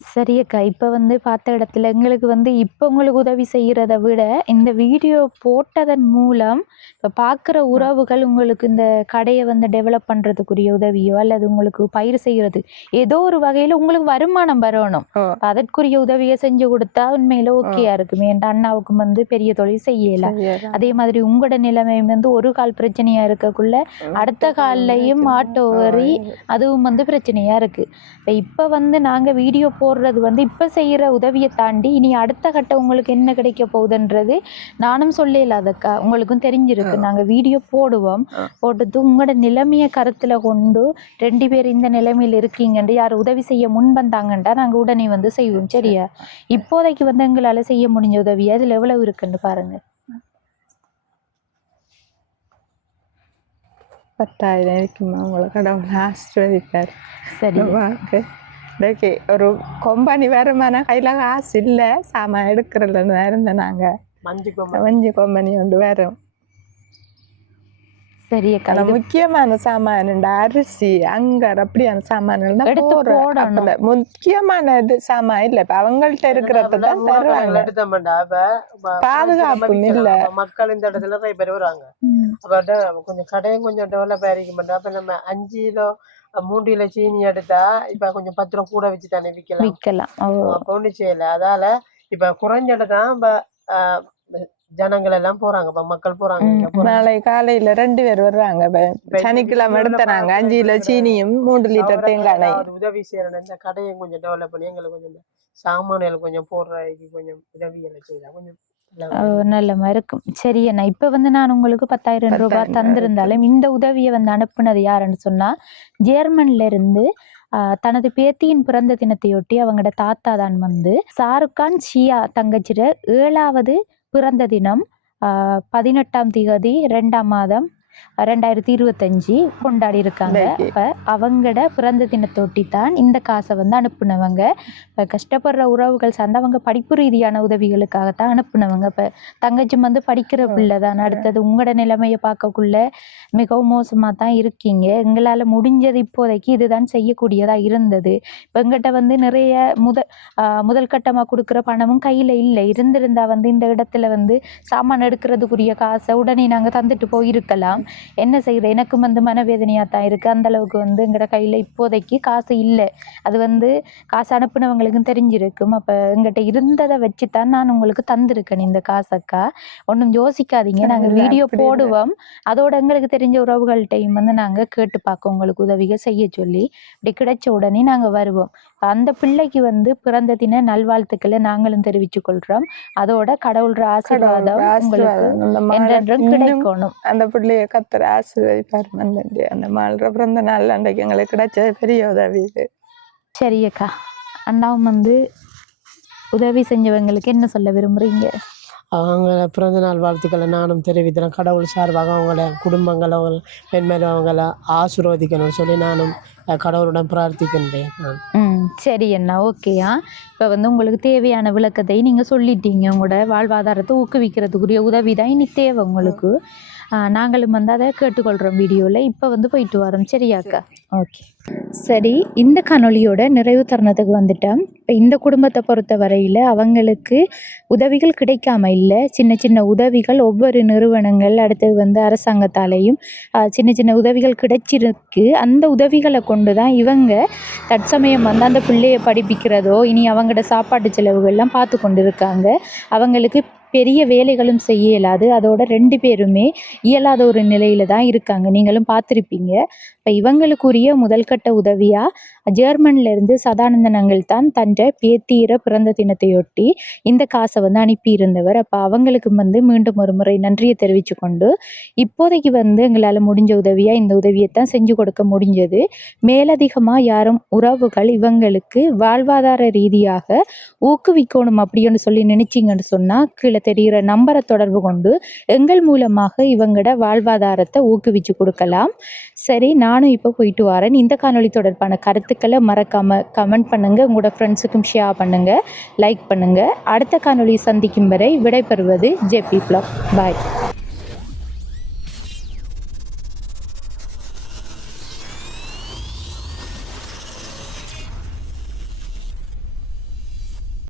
சரி அக்கா. இப்போ வந்து பார்த்த இடத்துல எங்களுக்கு வந்து இப்போ உங்களுக்கு உதவி செய்கிறத விட இந்த வீடியோ போட்டதன் மூலம் இப்போ பார்க்குற உறவுகள் உங்களுக்கு இந்த கடையை வந்து டெவலப் பண்ணுறதுக்குரிய உதவியோ அல்லது உங்களுக்கு பயிர் செய்கிறது ஏதோ ஒரு வகையில் உங்களுக்கு வருமானம் வரணும். அதற்குரிய உதவியை செஞ்சு கொடுத்தா உண்மையில ஓகேயா இருக்குமே. என் அண்ணாவுக்கும் வந்து பெரிய தொழில் செய்யலாம். அதே மாதிரி உங்களோட நிலைமை வந்து ஒரு கால் பிரச்சனையா இருக்கக்குள்ள அடுத்த கால்லையும் ஆட்டோ வரி அதுவும் வந்து பிரச்சனையா இருக்கு. இப்போ வந்து நாங்கள் வீடியோ போடுறது வந்து இப்போ செய்கிற உதவியை தாண்டி இனி அடுத்த கட்டம் உங்களுக்கு என்ன கிடைக்க போகுதுன்றது நானும் சொல்லலாதக்கா. உங்களுக்கும் தெரிஞ்சிருக்கு. நாங்கள் வீடியோ போடுவோம். போட்டது உங்களோட நிலைமையை கருத்தில் கொண்டு 2 பேர் இந்த நிலைமையில் இருக்கீங்கன்னு யார் உதவி செய்ய முன் வந்தாங்கண்டா நாங்கள் உடனே வந்து செய்வோம். சரியா? இப்போதைக்கு வந்து எங்களால் செய்ய முடிஞ்ச உதவி அதில் எவ்வளவு இருக்குன்னு பாருங்க. 10,000 இருக்குமா? உங்களை கடவுள் ஆசீர்வதிப்பார். சரி. ஓகே. ஒரு கொம்பனி வருமானம் கையில காசு இல்லை. சாமான் எடுக்கிறதுல இருந்தேன். நாங்கள் மஞ்சு கொம்பனி கொண்டு வரோம். சரி அக்கா, ஆனா இது முக்கியமான சாமான் அரிசி அங்கர் அப்படியான சாமான்கள் தான் எடுத்து போடுறேன். போடணும். அப்பல முக்கியமான இது சாமான் இல்ல இப்ப அவங்கள்ட்ட இருக்கிறத தான் தருவாங்க. எடுத்தோம்டா பாதுகாப்பும் இல்ல. மக்கள் இந்த இடத்துல நிறைய பேர் வராங்க. ம். அப்ப கொஞ்சம் கடையும் கொஞ்சம் டெவலப் ஆயிருக்கும். அப்ப நம்ம 5 கிலோ 3 கிலோ சீனி எடுத்தா இப்ப கொஞ்சம் 10 ரூபா கூட வச்சு தானே விக்கலாம். விற்கலாம். ஓ அப்ப ஒண்ணு செய்யல. அதால இப்ப குறைஞ்ச இடத்தான் இப்ப ஜனங்கள் எல்லாம் போறாங்க. இப்ப மக்கள் போறாங்க. இங்க போறாங்க. நாளை காலையில 2 பேர் வர்றாங்க. சனிக்கிழமை எடுத்தனாங்க 5 கிலோ சீனியும் 3 லிட்டர் தேங்காய் எண்ணெய். ஏதாவது உதவி செய்யறேன். இந்த கடையும் கொஞ்சம் டெவலப் பண்ணி எங்களுக்கு கொஞ்சம் இந்த சாமான்கள் கொஞ்சம் போடுறதுக்கு கொஞ்சம் உதவிகளை செய்யலாம். கொஞ்சம் நல்லமா இருக்கும். சரி அண்ணா, இப்ப வந்து நான் உங்களுக்கு 10,000 ரூபாய் 10,000 தந்திருந்தாலும் இந்த உதவியை வந்து அனுப்புனது யாருன்னு சொன்னா, ஜெர்மன்ல இருந்து தனது பேத்தியின் பிறந்த தினத்தையொட்டி அவங்களோட தாத்தா தான் வந்து ஷாருக்கான் ஷியா தங்கச்சிட 7வது பிறந்த தினம் 18ஆம் தேதி 2ஆம் மாதம் 2025 கொண்டாடி இருக்காங்க. அப்ப அவங்களோட பிறந்த தினத்தொட்டி தான் இந்த காசை வந்து அனுப்புனவங்க. இப்ப கஷ்டப்படுற உறவுகள் சார்ந்து அவங்க படிப்பு ரீதியான உதவிகளுக்காகத்தான் அனுப்புனவங்க. இப்ப தங்கச்சி வந்து படிக்கிற பிள்ளை தான். அடுத்தது உங்களோட நிலைமையை பார்க்கக்குள்ள மிகவும் மோசமா தான் இருக்கீங்க. எங்களால முடிஞ்சது இப்போதைக்கு இதுதான் செய்யக்கூடியதா இருந்தது. இப்ப எங்கிட்ட வந்து நிறைய முதல் கட்டமா கொடுக்குற பணமும் கையில இல்லை. இருந்திருந்தா வந்து இந்த இடத்துல வந்து சாமான் எடுக்கிறதுக்குரிய காசை உடனே நாங்க தந்துட்டு போயிருக்கலாம். என்ன செய்யுது, எனக்கும் வந்து மனவேதனையாக தான் இருக்குது. அந்தளவுக்கு வந்து எங்களோட கையில் இப்போதைக்கு காசு இல்லை. அது வந்து காசு அனுப்புனவங்களுக்கும் தெரிஞ்சிருக்கும். அப்போ எங்கிட்ட இருந்ததை வச்சு தான் நான் உங்களுக்கு தந்திருக்கேன் இந்த காசக்கா. ஒன்றும் யோசிக்காதீங்க, நாங்கள் வீடியோ போடுவோம். அதோட எங்களுக்கு தெரிஞ்ச உறவுகள்கிட்டையும் வந்து நாங்கள் கேட்டு பார்க்க உங்களுக்கு உதவிகள் செய்ய சொல்லி இப்படி கிடைச்ச உடனே நாங்கள் வருவோம். அந்த பிள்ளைக்கு வந்து பிறந்த தின நல்வாழ்த்துக்களை நாங்களும் தெரிவித்து கொள்கிறோம். அதோட கடவுளோட ஆசீர்வாதம் உங்களுக்கு என்றென்றும் கிடைக்கணும். அந்த பிள்ளைய கத்தர் ஆசீர்வதிப்பார். அந்த மால்ற பிறந்த நாள் அன்றைக்கு எங்களுக்கு கிடைச்ச பெரிய உதவி இது. சரி அக்கா, அண்ணாவும் வந்து உதவி செஞ்சவங்களுக்கு என்ன சொல்ல விரும்புறீங்க? அவங்க பிறந்த நாள் வாழ்த்துக்களை நானும் தெரிவிக்கிறேன். கடவுள் சார்பாக அவங்கள குடும்பங்களை பெண்மேலும் அவங்கள ஆசீர்வதிக்கணும்னு சொல்லி நானும் கடவுளுடன் பிரார்த்திக்கின்றேன். சரி அண்ணா, ஓகேயா. இப்போ வந்து உங்களுக்கு தேவையான விளக்கத்தை நீங்கள் சொல்லிட்டீங்க. உங்களோட வாழ்வாதாரத்தை ஊக்குவிக்கிறதுக்குரிய உதவி தான் இனி தேவை உங்களுக்கு. நாங்களும் வந்து அதை கேட்டுக்கொள்கிறோம் வீடியோவில். இப்போ வந்து போயிட்டு வரோம். சரியாக்கா? ஓகே. சரி, இந்த காணொலியோட நிறைவு தருணத்துக்கு வந்துட்டோம். இப்போ இந்த குடும்பத்தை பொறுத்த வரையில் அவங்களுக்கு உதவிகள் கிடைக்காம இல்லை. சின்ன சின்ன உதவிகள் ஒவ்வொரு நிறுவனங்கள் அடுத்தது வந்து அரசாங்கத்தாலேயும் சின்ன சின்ன உதவிகள் கிடைச்சிருக்கு. அந்த உதவிகளை கொண்டு தான் இவங்க தற்சமயம் வந்து அந்த பிள்ளையை படிப்பிக்கிறதோ இனி அவங்களோட சாப்பாட்டு செலவுகள்லாம் பார்த்து கொண்டு இருக்காங்க. அவங்களுக்கு பெரிய வேலைகளும் செய்ய இயலாது. அதோட 2 பேருமே இயலாத ஒரு நிலையில தான் இருக்காங்க. நீங்களும் பார்த்துருப்பீங்க. இப்போ இவங்களுக்குரிய முதல்கட்ட உதவியாக ஜெர்மன்ல இருந்து சதானந்தனங்கள் தான் தன்னை பேத்தியிற பிறந்த தினத்தையொட்டி இந்த காசை வந்து அனுப்பியிருந்தவர். அப்போ அவங்களுக்கு வந்து மீண்டும் ஒரு முறை நன்றியை தெரிவித்து கொண்டு இப்போதைக்கு வந்து எங்களால் முடிஞ்ச உதவியாக இந்த உதவியை தான் செஞ்சு கொடுக்க முடிஞ்சது. மேலதிகமாக யாரும் உறவுகள் இவங்களுக்கு வாழ்வாதார ரீதியாக ஊக்குவிக்கணும் அப்படின்னு சொல்லி நினைச்சிங்கன்னு சொன்னால் கீழே தெரிகிற நம்பரை தொடர்பு கொண்டு எங்கள் மூலமாக இவங்களோட வாழ்வாதாரத்தை ஊக்குவிச்சு கொடுக்கலாம். சரி, நானும் இப்போ போயிட்டு வரேன். இந்த காணொளி தொடர்பான கருத்துக்களை மறக்காமல் கமெண்ட் பண்ணுங்கள். உங்களோட ஃப்ரெண்ட்ஸுக்கும் ஷேர் பண்ணுங்கள், லைக் பண்ணுங்கள். அடுத்த காணொளி சந்திக்கும் வரை விடைபெறுவது ஜேபி ப்ளாக். பாய்.